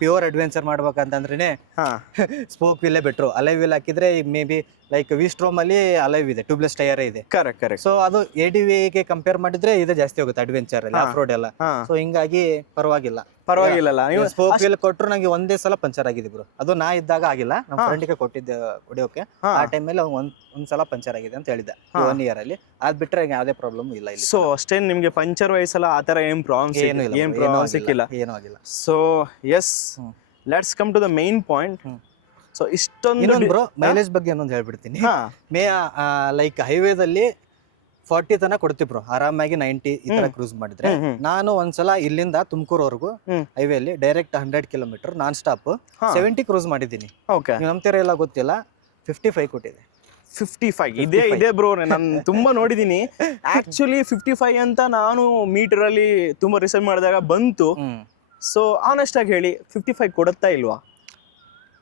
ಪ್ಯೂರ್ ಅಡ್ವೆಂಚರ್ ಮಾಡ್ಬೇಕಂತಂದ್ರೆ ಸ್ಪೋಕ್ ವೀಲೇ ಬೆಟ್ರು. ಅಲೈ ವೀಲ್ ಹಾಕಿದ್ರೆ ಮೇ ಬಿ ಲೈಕ್ ವಿಸ್ಟ್ರೋಮ್ ಅಲ್ಲಿ ಅಲೈವ್ ಇದೆ, ಟ್ಯೂಬ್ಲೆಸ್ ಟೈರ್ ಇದೆ. ಕರೆಕ್ಟ್. ಸೊ ಅದು ADV ಗೆ ಕಂಪೇರ್ ಮಾಡಿದ್ರೆ ಇದು ಜಾಸ್ತಿ ಹೋಗುತ್ತೆ ಅಡ್ವೆಂಚರ್ ಅಲ್ಲಿ, ಆಫ್ ರೋಡ್ ಎಲ್ಲ. ಸೊ ಹಿಂಗಾಗಿ ಪರವಾಗಿಲ್ಲ. ನೀವು ಸ್ಪೋಕ್ ವೀಲ್ ಕೊಟ್ಟರು ನಂಗೆ ಒಂದೇ ಸಲ ಪಂಚರ್ ಆಗಿದೆ ಬ್ರೋ. ಅದು ನಾ ಇದ್ದಾಗ ಆಗಿಲ್ಲ, ನಮ್ಮ ಫ್ರೆಂಡ್ಗೆ ಕೊಟ್ಟಿದ್ದೆ ಹೊಡಿಯೋಕೆ. ಆ ಟೈಮಲ್ಲಿ ಒಂದ್ಸಲ ಪಂಚರ್ ಆಗಿದೆ ಅಂತ ಹೇಳಿದ್ದೆ 1 year ಅಲ್ಲಿ. ಅದ್ ಬಿಟ್ರೆ ಯಾವುದೇ ಪ್ರಾಬ್ಲಮ್ ಇಲ್ಲ ಇಲ್ಲಿ. ಸೊ ಅಷ್ಟೇ ನಿಮ್ಗೆ ಪಂಚರ್ ವಯಸ್ಸಲ್ಲ ಆ ತರ ಏನ್ ಪ್ರಾಬ್ಲಮ್ ಸಿಕ್ಕಿಲ್ಲ? ಏನೂ ಆಗಿಲ್ಲ. So yes, let's come to the main point. So ಇಷ್ಟೊಂದು ಇನ್ನೊಂದು ಬ್ರೋ, ಮೈಲೇಜ್ ಬಗ್ಗೆ ಇನ್ನೊಂದು ಹೇಳ್ಬಿಡ್ತೀನಿ. ಲೈಕ್ ಹೈವೇದಲ್ಲಿ 40 ತನಕ ಕೊಡ್ತೀವಿ ಬ್ರೋ, ಆರಾಮಾಗಿ 90 ಈ ತರ ಕ್ರೂಸ್ ಮಾಡಿದ್ರೆ. ನಾನು ಒಂದ್ಸಲ ಇಲ್ಲಿಂದ ತುಮಕೂರ್ವರೆಗೂ ಹೈವೇಲಿ direct 100 kilometre non stop 70 cruise ಮಾಡಿದ್ದೀನಿ. ನೀವು ನಂಬ್ತೀರ ಇಲ್ಲ ಗೊತ್ತಿಲ್ಲ, 55 ಕೊಟ್ಟಿದೆ. 55 ಇದೆ ಬ್ರೋ, ನಾನು ತುಂಬಾ ನೋಡಿದೀನಿ. ಆಕ್ಚುಲಿ 55 ಅಂತ ನಾನು ಮೀಟರ್ ಅಲ್ಲಿ ತುಂಬಾ ರಿಸರ್ಚ್ ಮಾಡಿದಾಗ ಬಂತು. ಸೊ ಆನೆಸ್ಟ್ ಆಗಿ ಹೇಳಿ, 55 ಕೊಡುತ್ತಾ ಇಲ್ವಾ?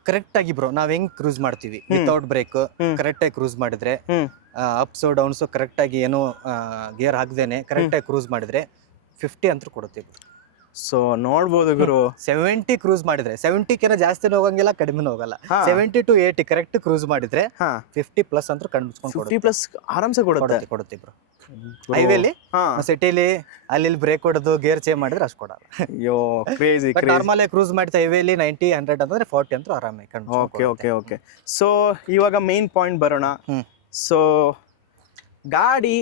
ಕರೆಕ್ಟ್ ಆಗಿ ಬ್ರೋ, ನಾವ್ ಹೆಂಗ್ ಕ್ರೂಸ್ ಮಾಡ್ತೀವಿ ವಿತೌಟ್ ಬ್ರೇಕ್ ಕರೆಕ್ಟ್ ಆಗಿ ಕ್ರೂಸ್ ಮಾಡಿದ್ರೆ, ಅಪ್ಸ್ ಡೌನ್ಸ್ ಕರೆಕ್ಟ್ ಆಗಿ ಏನು ಗೇರ್ ಹಾಕ್ದೇನೆ ಕರೆಕ್ಟ್ ಆಗಿ ಕ್ರೂಸ್ ಮಾಡಿದ್ರೆ 50 ಅಂತ ಕೊಡುತ್ತೀವಿ. ಸೊ ನೋಡ್ಬೋದು ಗುರು, 70 ಕ್ರೂಸ್ ಮಾಡಿದ್ರೆ 70 ಜಾಸ್ತಿನೂ ಹೋಗಂಗಿಲ್ಲ ಕಡಿಮೆನೂ ಹೋಗಲ್ಲ. 70 to 80 ಕರೆಕ್ಟ್ ಕ್ರೂಸ್ ಮಾಡಿದ್ರೆ 50+ ಅಂತ ಕಂಡು 50+ ಆರಾಮ್ಸೆ ಕೊಡುತ್ತೆ ಬ್ರೋ. ಹೈವೇಲಿ ಸಿಟಿಲಿ ಅಲ್ಲಿ ಬ್ರೇಕ್ ಹೊಡೆದು ಗೇರ್ ಚೇಂಜ್ ಮಾಡಿದ್ರೆ ಅಷ್ಟು ಕೊಡಲ್ಲ. ಅಯ್ಯೋ ಕ್ರೇಜಿ. ನಾರ್ಮಲ್ ಕ್ರೂಸ್ ಮಾಡ್ತಾ ಹೈವೇಲಿ 90 100 ಅಂದ್ರೆ 40 ಅಂತ ಆರಾಮಾಗಿ ಕಂಡು. ಓಕೆ. ಸೊ ಇವಾಗ ಮೇನ್ ಪಾಯಿಂಟ್ ಬರೋಣ. ಸೊ ಗಾಡಿ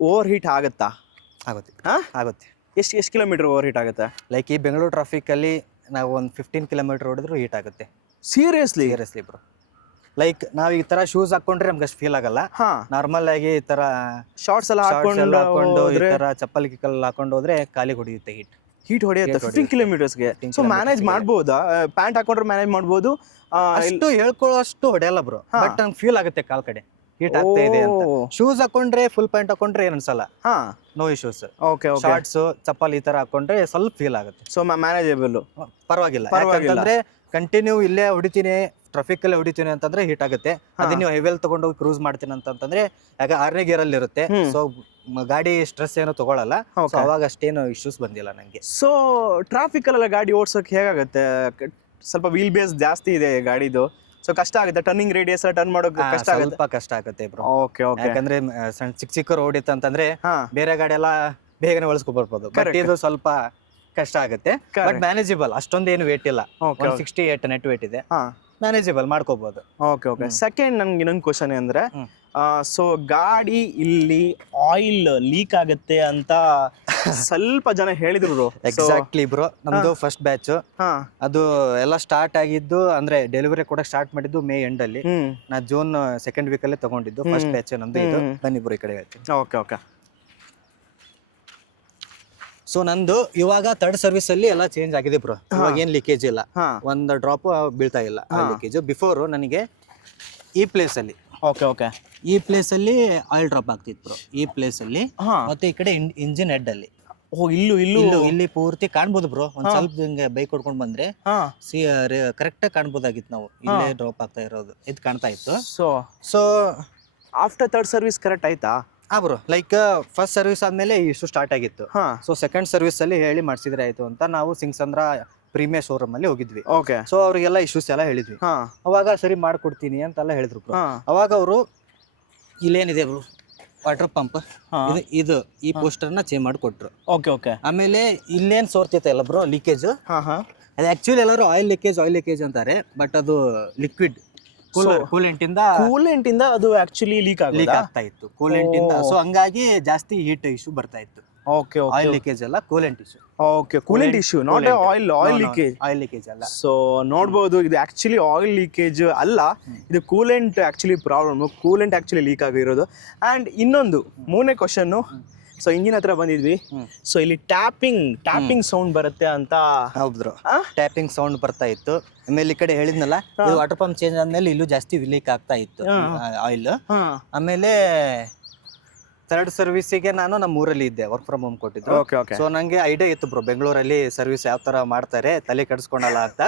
ಓವರ್ ಹೀಟ್ ಆಗುತ್ತಾ? ಆಗುತ್ತೆ. ಎಷ್ಟು ಕಿಲೋಮೀಟರ್ ಓವರ್ ಹೀಟ್ ಆಗುತ್ತೆ? ಲೈಕ್ ಈ ಬೆಂಗಳೂರು ಟ್ರಾಫಿಕ್ ಅಲ್ಲಿ ನಾವು ಒಂದು 15 ಕಿಲೋಮೀಟರ್ ಹೊಡೆದ್ರು ಹೀಟ್ ಆಗುತ್ತೆ. Seriously bro. ಲೈಕ್ ನಾವ್ ಈ ತರ ಶೂಸ್ ಹಾಕೊಂಡ್ರೆ ನಮ್ಗೆ ಅಷ್ಟು ಫೀಲ್ ಆಗಲ್ಲ. ನಾರ್ಮಲ್ ಆಗಿ ಈ ತರ ಶಾರ್ಟ್ಸ್ ಎಲ್ಲ ಹಾಕೊಂಡು ಈ ತರ ಚಪ್ಪಲ್ ಗಿಕ್ಕಲ್ ಹಾಕೊಂಡು ಹೋದ್ರೆ ಕಾಲಿಗೆ ಹೊಡೆಯುತ್ತೆ ಹೀಟ್ ಹೊಡೆಯುತ್ತೆ 15 ಕಿಲೋಮೀಟರ್ಸ್ಗೆ. ಸೊ ಮ್ಯಾನೇಜ್ ಮಾಡ್ಬೋದಾ? ಪ್ಯಾಂಟ್ ಹಾಕೊಂಡ್ರೆ ಮ್ಯಾನೇಜ್ ಮಾಡ್ಬೋದು? ಅಷ್ಟು ಹೇಳ್ಕೊಳ್ಳೋಷ್ಟು ಹೊಡೆಯಲ್ಲ ಬ್ರೋ, ಬಟ್ ನಂಗೆ ಫೀಲ್ ಆಗುತ್ತೆ ಕಾಲ್ ಕಡೆ ಹೀಟ್ ಆಗ್ತಾ ಇದೆ ಅಂತ. ಶೂಸ್ ಹಾಕೊಂಡ್ರೆ ಫುಲ್ ಪ್ಯಾಂಟ್ ಹಾಕೊಂಡ್ರೆ ಏನ್ ಅನ್ಸಲ್ಲ, ನೋ ಇಶ್ಯೂಸ್. ಶಾರ್ಟ್ಸ್ ಚಪ್ಪಲ್ ಈ ತರ ಹಾಕೊಂಡ್ರೆ ಸ್ವಲ್ಪ ಫೀಲ್ ಆಗುತ್ತೆ. ಸೊ ಮ್ಯಾನೇಜಬಲ್, ಪರವಾಗಿಲ್ಲ. ಯಾಕಂತಂದ್ರೆ ಕಂಟಿನ್ಯೂ ಇಲ್ಲೇ ಹೊಡಿತೀನಿ, ಟ್ರಾಫಿಕ್ ಅಲ್ಲೇ ಹೊಡಿತೀನಿ ಅಂತಂದ್ರೆ ಹೀಟ್ ಆಗುತ್ತೆ. ಅದೇ ನೀವು ಹೈವೇಲ್ ತಗೊಂಡೋಗಿ ಕ್ರೂಸ್ ಮಾಡ್ತೀನಿ ಅಂತಂದ್ರೆ ಯಾಕೆ 6ನೇ ಗೇರ್ ಅಲ್ಲಿ ಇರುತ್ತೆ. ಸೊ ಗಾಡಿ ಸ್ಟ್ರೆಸ್ ಏನೋ ತಗೊಳಲ್ಲ. ಅವಾಗ ಅಷ್ಟೇನು ಇಶ್ಯೂಸ್ ಬಂದಿಲ್ಲ ನಂಗೆ. ಸೊ ಟ್ರಾಫಿಕ್ ಅಲ್ಲೆಲ್ಲ ಗಾಡಿ ಓಡ್ಸೋಕೆ ಹೇಗಾಗುತ್ತೆ? ಸ್ವಲ್ಪ ವೀಲ್ ಬೇಸ್ ಜಾಸ್ತಿ ಇದೆ ಗಾಡಿದು, ಸೊ ಕಷ್ಟ ಆಗುತ್ತೆ. ಟರ್ನಿಂಗ್ ರೇಡಿಯಸ್ ಟರ್ನ್ ಮಾಡೋಕೆ ಸ್ವಲ್ಪ ಕಷ್ಟ ಆಗುತ್ತೆ ಬ್ರೋ. ಯಾಕಂದ್ರೆ ಚಿಕ್ಕ ರೋಡ್ ಅಂತಂದ್ರೆ ಬೇರೆ ಗಾಡಿ ಎಲ್ಲ ಬೇಗನೆ ಬಳಸ್ಕೊಬರ್ಬೋದು, ಬಟ್ ಇದು ಸ್ವಲ್ಪ ಕಷ್ಟ ಆಗುತ್ತೆ. ಬಟ್ ಮ್ಯಾನೇಜಬಲ್, ಅಷ್ಟೊಂದೇನು ವೇಟ್ ಇಲ್ಲ. 168 ನೆಟ್ ವೇಟ್ ಇದೆ, ಮ್ಯಾನೇಜಬಲ್ ಮಾಡ್ಕೋಬಹುದು. ಓಕೆ. ಸೆಕೆಂಡ್ ನನ್ಗೆ ಇನ್ನೊಂದು ಕ್ವಶನ್ ಅಂದ್ರೆ, ಸೊ ಗಾಡಿ ಇಲ್ಲಿ ಆಯಿಲ್ ಲೀಕ್ ಆಗುತ್ತೆ ಅಂತ ಸ್ವಲ್ಪ ಜನ ಹೇಳಿದ್ರು. ಎಕ್ಸಾಕ್ಟ್ಲಿ ಬ್ರೋ, ನಮ್ದು ಫಸ್ಟ್ ಬ್ಯಾಚ್ ಅದು ಎಲ್ಲ ಸ್ಟಾರ್ಟ್ ಆಗಿದ್ದು ಅಂದ್ರೆ ಡೆಲಿವರಿ ಕೂಡ ಸ್ಟಾರ್ಟ್ ಮಾಡಿದ್ದು ಮೇ ಎಂಡ್ ಅಲ್ಲಿ. ನಾ ಜೂನ್ 2nd ವೀಕ್ ಅಲ್ಲಿ ತಗೊಂಡಿದ್ದು ಫಸ್ಟ್ ಬ್ಯಾಚ್ ನಮ್ದು ಇದು. ಬನ್ನಿ ಬ್ರೋ ಈ ಕಡೆ ಹೇಳ್ತೀನಿ. ಓಕೆ. ಸೊ ನಂದು ಇವಾಗ 3rd ಸರ್ವಿಸ್ ಅಲ್ಲಿ ಎಲ್ಲ ಚೇಂಜ್ ಆಗಿದೆ ಬ್ರೋ. ಇವಾಗ ಏನ್ ಲೀಕೇಜ್ ಇಲ್ಲ, ಒಂದು ಡ್ರಾಪ್ ಬೀಳ್ತಾ ಇಲ್ಲ ಲೀಕೇಜ್. ಬಿಫೋರ್ ನನಗೆ ಈ ಪ್ಲೇಸ್ ಅಲ್ಲಿ ಈ ಪ್ಲೇಸ್ ಅಲ್ಲಿ ಆಯಿಲ್ ಡ್ರಾಪ್ ಆಗ್ತಿತ್ತು ಬ್ರೋ, ಈ ಪ್ಲೇಸ್ ಅಲ್ಲಿ. ಮತ್ತೆ ಈ ಕಡೆ ಇಂಜಿನ್ ಹೆಡ್ ಅಲ್ಲಿ ಇಲ್ಲಿ ಪೂರ್ತಿ ಕಾಣ್ಬೋದು ಬ್ರೋ. ಒಂದ್ ಸ್ವಲ್ಪ ಹಿಂಗೆ ಬೈಕ್ ಹೊಡ್ಕೊಂಡ್ ಬಂದ್ರೆ ಕರೆಕ್ಟ್ ಆಗಿ ಕಾಣ್ಬೋದಾಗಿತ್ತು. ನಾವು ಇಲ್ಲೇ ಡ್ರಾಪ್ ಆಗ್ತಾ ಇರೋದು ಇದು ಕಾಣ್ತಾ ಇತ್ತು. So after 3rd service correct ಆಯ್ತಾ? ಬ್ರೋ, ಲೈಕ್ ಫಸ್ಟ್ ಸರ್ವಿಸ್ ಆದ್ಮೇಲೆ ಇಷ್ಟು ಸ್ಟಾರ್ಟ್ ಆಗಿತ್ತು. ಸೊ 2nd ಸರ್ವಿಸ್ ಅಲ್ಲಿ ಹೇಳಿ ಮಾಡ್ಸಿದ್ರೆ ಆಯ್ತು ಅಂತ ನಾವು ಸಿಂಗ್ಸಂದ್ರ ಪ್ರೀಮಿಯರ್ ಶೋರೂಮ್ ಅಲ್ಲಿ ಹೋಗಿದ್ವಿ. ಸೊ ಅವ್ರಿಗೆಲ್ಲ ಇಶ್ಯೂಸ್ ಎಲ್ಲ ಹೇಳಿದ್ವಿ. ಅವಾಗ ಸರಿ ಮಾಡ್ಕೊಡ್ತೀನಿ ಅಂತೆಲ್ಲ ಹೇಳಿದ್ರು ಬ್ರೋ. ಅವಾಗ ಅವರು ಇಲ್ಲೇನಿದೆ ಬ್ರೋ ವಾಟರ್ ಪಂಪ್, ಇದು ಈ ಪೋಸ್ಟರ್ ನ ಚೇಂಜ್ ಮಾಡಿಕೊಟ್ರು. ಓಕೆ. ಆಮೇಲೆ ಇಲ್ಲೇನ್ ಸೋರ್ತಿತ್ತಲ್ಲ ಬ್ರೋ ಲೀಕೇಜ್, ಅದು ಆಕ್ಚುಲಿ ಎಲ್ಲರೂ ಆಯಿಲ್ ಲೀಕೇಜ್ ಅಂತಾರೆ, ಬಟ್ ಅದು ಲಿಕ್ವಿಡ್ ಕೂಲೆಂಟ್ ಇಂದ ಅದು ಆಕ್ಚುಲಿ ಲೀಕ್ ಆಗ್ತಾ ಇತ್ತು ಕೂಲೆಂಟ್ ಇಂದ. ಸೊ ಹಂಗಾಗಿ ಜಾಸ್ತಿ ಹೀಟ್ ಇಶ್ಯೂ ಬರ್ತಾ ಇತ್ತು. ಓಕೆ ಆಯಿಲ್ ಲೀಕೇಜ್ ಅಲ್ಲ, coolant issue. Okay, coolant issue, not oil leakage. Oil leakage ಅಲ್ಲ. ಸೊ ನೋಡ್ಬೋದು, ಇದು ಆಕ್ಚುಲಿ ಆಯಿಲ್ ಲೀಕೇಜ್ ಅಲ್ಲ, ಇದು coolant actually problem. Coolant actually leak ಆಗಿರೋದು. ಅಂಡ್ ಇನ್ನೊಂದು ಮೂರನೇ ಕ್ವಶನ್, ಸೊ ಇಂಜಿನ್ ಹತ್ರ ಬಂದಿದ್ವಿ. ಸೊ ಇಲ್ಲಿ ಟ್ಯಾಪಿಂಗ್ ಸೌಂಡ್ ಬರುತ್ತೆ ಅಂತ. ಹೌದ್ರು, ಟ್ಯಾಪಿಂಗ್ ಸೌಂಡ್ ಬರ್ತಾ ಇತ್ತು. ಆಮೇಲೆ ಈ ಕಡೆ ಹೇಳಿದ್ನಲ್ಲ, ಇದು ವಾಟರ್ ಪಂಪ್ ಚೇಂಜ್ ಆದ್ಮೇಲೆ ಇಲ್ಲೂ ಜಾಸ್ತಿ ಲೀಕ್ ಆಗ್ತಾ ಇತ್ತು ಆಯಿಲ್. ಆಮೇಲೆ ಥರ್ಡ್ ಸರ್ವಿಸಿಗೆ ನಾನು ನಮ್ಮ ಊರಲ್ಲಿ ಇದ್ದೆ, ವರ್ಕ್ ಫ್ರಮ್ ಹೋಮ್ ಕೊಟ್ಟಿದ್ರು. ಸೊ ನಂಗೆ ಐಡಿಯಾ ಇತ್ತು ಬ್ರೋ, ಬೆಂಗಳೂರಲ್ಲಿ ಸರ್ವಿಸ್ ಯಾವ ತರ ಮಾಡ್ತಾರೆ, ತಲೆ ಕೆಡಿಸ್ಕೊಂಡಲ್ಲ ಅಂತ.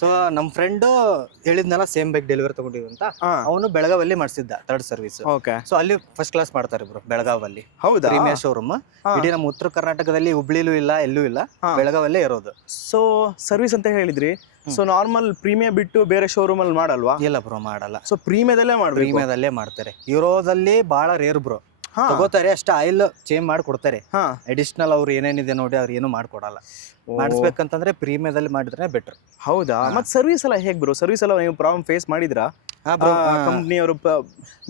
ಸೊ ನಮ್ಮ ಫ್ರೆಂಡ್ ಹೇಳಿದ್ನಲ್ಲ ಸೇಮ್ ಬೈಕ್ ಡೆಲಿವರಿ ತಗೊಂಡಿವಿ ಅಂತ, ಅವನು ಬೆಳಗಾವಲ್ಲಿ ಮಾಡಿಸಿದ್ದ ಥರ್ಡ್ ಸರ್ವಿಸ್. ಸೊ ಅಲ್ಲಿ ಫಸ್ಟ್ ಕ್ಲಾಸ್ ಮಾಡ್ತಾರೆ ಬ್ರೋ ಬೆಳಗಾವಲ್ಲಿ. ಹೌದಾ? ಪ್ರೀಮಿಯರ್ ಶೋರೂಮ್ ಇಡೀ ನಮ್ಮ ಉತ್ತರ ಕರ್ನಾಟಕದಲ್ಲಿ ಹುಬ್ಳಿಲೂ ಇಲ್ಲ, ಎಲ್ಲೂ ಇಲ್ಲ, ಬೆಳಗಾವಲ್ಲೇ ಇರೋದು. ಸೊ ಸರ್ವಿಸ್ ಅಂತ ಹೇಳಿದ್ರಿ, ಸೊ ನಾರ್ಮಲ್ ಪ್ರೀಮಿಯರ್ ಬಿಟ್ಟು ಬೇರೆ ಶೋರೂಮ್ ಅಲ್ಲಿ ಮಾಡಲ್ವಾ? ಇಲ್ಲ ಬ್ರೋ, ಮಾಡಲ್ಲ. ಸೊ ಪ್ರೀಮಿಯದಲ್ಲೇ ಮಾಡ್ತಾರೆ. ಯುರೋದಲ್ಲಿ ಬಹಳ ರೇರ್ ಬ್ರೋ, ತಗೋತಾರೆ ಅಷ್ಟೇ, ಆಯಿಲ್ ಚೇಂಜ್ ಮಾಡಿ ಕೊಡ್ತಾರೆ. ಅಡಿಷನಲ್ ಅವ್ರು ಏನೇನಿದೆ ನೋಡಿ ಅವ್ರು ಏನು ಮಾಡ್ಕೊಡಲ್ಲ. ಮಾಡಿಸ್ಬೇಕಂತಂದ್ರೆ ಪ್ರೀಮಿಯದಲ್ಲಿ ಮಾಡಿದ್ರೆ ಬೆಟರ್. ಹೌದಾ? ಮತ್ತೆ ಸರ್ವಿಸ್ ಎಲ್ಲ ಹೇಗ್ ಬ್ರೋ? ಸರ್ವಿಸ್ ಎಲ್ಲ ನೀವು ಪ್ರಾಬ್ಲಮ್ ಫೇಸ್ ಮಾಡಿದ್ರಾ? ಕಂಪ್ನಿಯವರು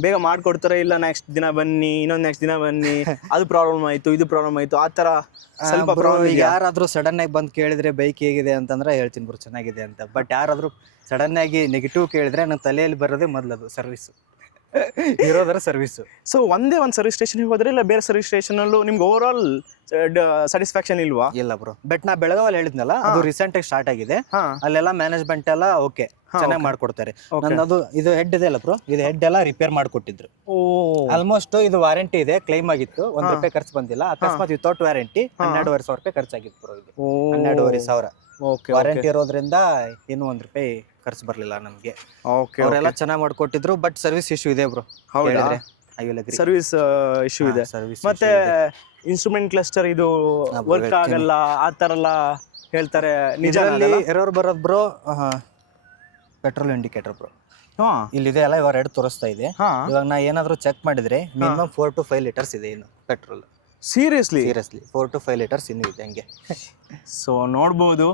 ಬೇಗ ಮಾಡ್ಕೊಡ್ತಾರೆ, ಇಲ್ಲ ನೆಕ್ಸ್ಟ್ ದಿನ ಬನ್ನಿ, ಇನ್ನೊಂದು ನೆಕ್ಸ್ಟ್ ದಿನ ಬನ್ನಿ, ಅದು ಪ್ರಾಬ್ಲಮ್ ಆಯ್ತು, ಇದು ಪ್ರಾಬ್ಲಮ್ ಆಯ್ತು, ಆ ತರ ಸ್ವಲ್ಪ ಪ್ರಾಬ್ಲಮ್? ಯಾರಾದ್ರೂ ಸಡನ್ ಆಗಿ ಬಂದು ಕೇಳಿದ್ರೆ ಬೈಕ್ ಹೇಗಿದೆ ಅಂತಂದ್ರೆ ಹೇಳ್ತೀನಿ ಬ್ರೋ ಚೆನ್ನಾಗಿದೆ ಅಂತ. ಬಟ್ ಯಾರಾದ್ರೂ ಸಡನ್ ಆಗಿ ನೆಗೆಟಿವ್ ಕೇಳಿದ್ರೆ ನನ್ನ ತಲೆಯಲ್ಲಿ ಬರೋದೇ ಮೊದಲದು ಸರ್ವಿಸ್ ಇರೋದರ ಸರ್ವಿಸ್. ಸೊ ಒಂದೇ ಒಂದು ಸರ್ವಿಸ್ ಸ್ಟೇಷನ್ಗೆ ಹೋದ್ರೆ, ಇಲ್ಲ ಬೇರೆ ಸರ್ವಿಸ್ ಸ್ಟೇಷನ್ ಅಲ್ಲೂ ನಿಮ್ಗೆ ಓವರ್ ಆಲ್ ಸ್ಯಾಟಿಸ್ಫ್ಯಾಕ್ಷನ್ ಇಲ್ವಾ? ಇಲ್ಲ ಬ್ರೋ, ಬಟ್ ನಾ ಬೆಳಗಾವಲ್ಲಿ ಹೇಳಿದ್ನಲ್ಲ, ಅದು ರೀಸೆಂಟ್ ಆಗಿ ಸ್ಟಾರ್ಟ್ ಆಗಿದೆ. ಅಲ್ಲೆಲ್ಲ ಮ್ಯಾನೇಜ್ಮೆಂಟ್ ಎಲ್ಲ ಓಕೆ, ಚೆನ್ನಾಗಿ ಮಾಡ್ಕೊಡ್ತಾರೆ. ನನ್ನದು ಇದು ಹೆಡ್ ಇದೆ ಅಲ್ಲ ಬ್ರೋ, ಇದು ಹೆಡ್ ಎಲ್ಲ ರಿಪೇರ್ ಮಾಡ್ಕೊಟ್ಟಿದ್ರು. ಆಲ್ಮೋಸ್ಟ್ ಇದು ವಾರಂಟಿ ಇದೆ, ಕ್ಲೈಮ್ ಆಗಿತ್ತು, ₹1 ಖರ್ಚು ಬಂದಿಲ್ಲ. ಅಕಸ್ಮಾತ್ ವಿತೌಟ್ ವಾರಂಟಿ ₹12,500 ಖರ್ಚಾಗಿತ್ತು ಬ್ರೋ. ಇದು 12,500 ವಾರಂಟಿ ಇರೋದ್ರಿಂದ ಇನ್ನೂ ₹1 ಖರ್ಚು ಬರ್ಲಿಲ್ಲ ನಮ್ಗೆ. ಅವರೆಲ್ಲ ಚೆನ್ನಾಗಿ ಮಾಡ್ಕೊಟ್ಟಿದ್ರು. ಬಟ್ ಸರ್ವಿಸ್ ಇಶ್ಯೂ ಇದೆ ಬ್ರೋ. ಸರ್ವಿಸ್ ಇಶ್ಯೂ ಇದೆ. ಮತ್ತೆ ಇನ್ಸ್ಟ್ರೂಮೆಂಟ್ ಕ್ಲಸ್ಟರ್ ಇದು ವರ್ಕ್ ಆಗಲ್ಲ ಆ ತರ ಎಲ್ಲ ಹೇಳ್ತಾರೆ, ನಿಜ? ಎರರ್ ಬರೋದು ಬ್ರೋ ಪೆಟ್ರೋಲ್ ಇಂಡಿಕೇಟರ್ ಬ್ರೋ. ಇಲ್ಲಿದೆ ಅಲ್ಲ, ಇವಾಗ 2 ತೋರಿಸ್ತಾ ಇದೆ. ಇವಾಗ ನಾ ಏನಾದ್ರು ಚೆಕ್ ಮಾಡಿದ್ರೆ ಮಿನಿಮಮ್ 4 to 5 ಲೀಟರ್ಸ್ ಇದೆ ಇನ್ನು ಪೆಟ್ರೋಲ್. ಸೀರಿಯಸ್ಲಿ 4 to 5 ಲೀಟರ್ಸ್ ಇನ್ನೂ ಇದೆ ಹಂಗೆ. ಸೊ ನೋಡ್ಬೋದು,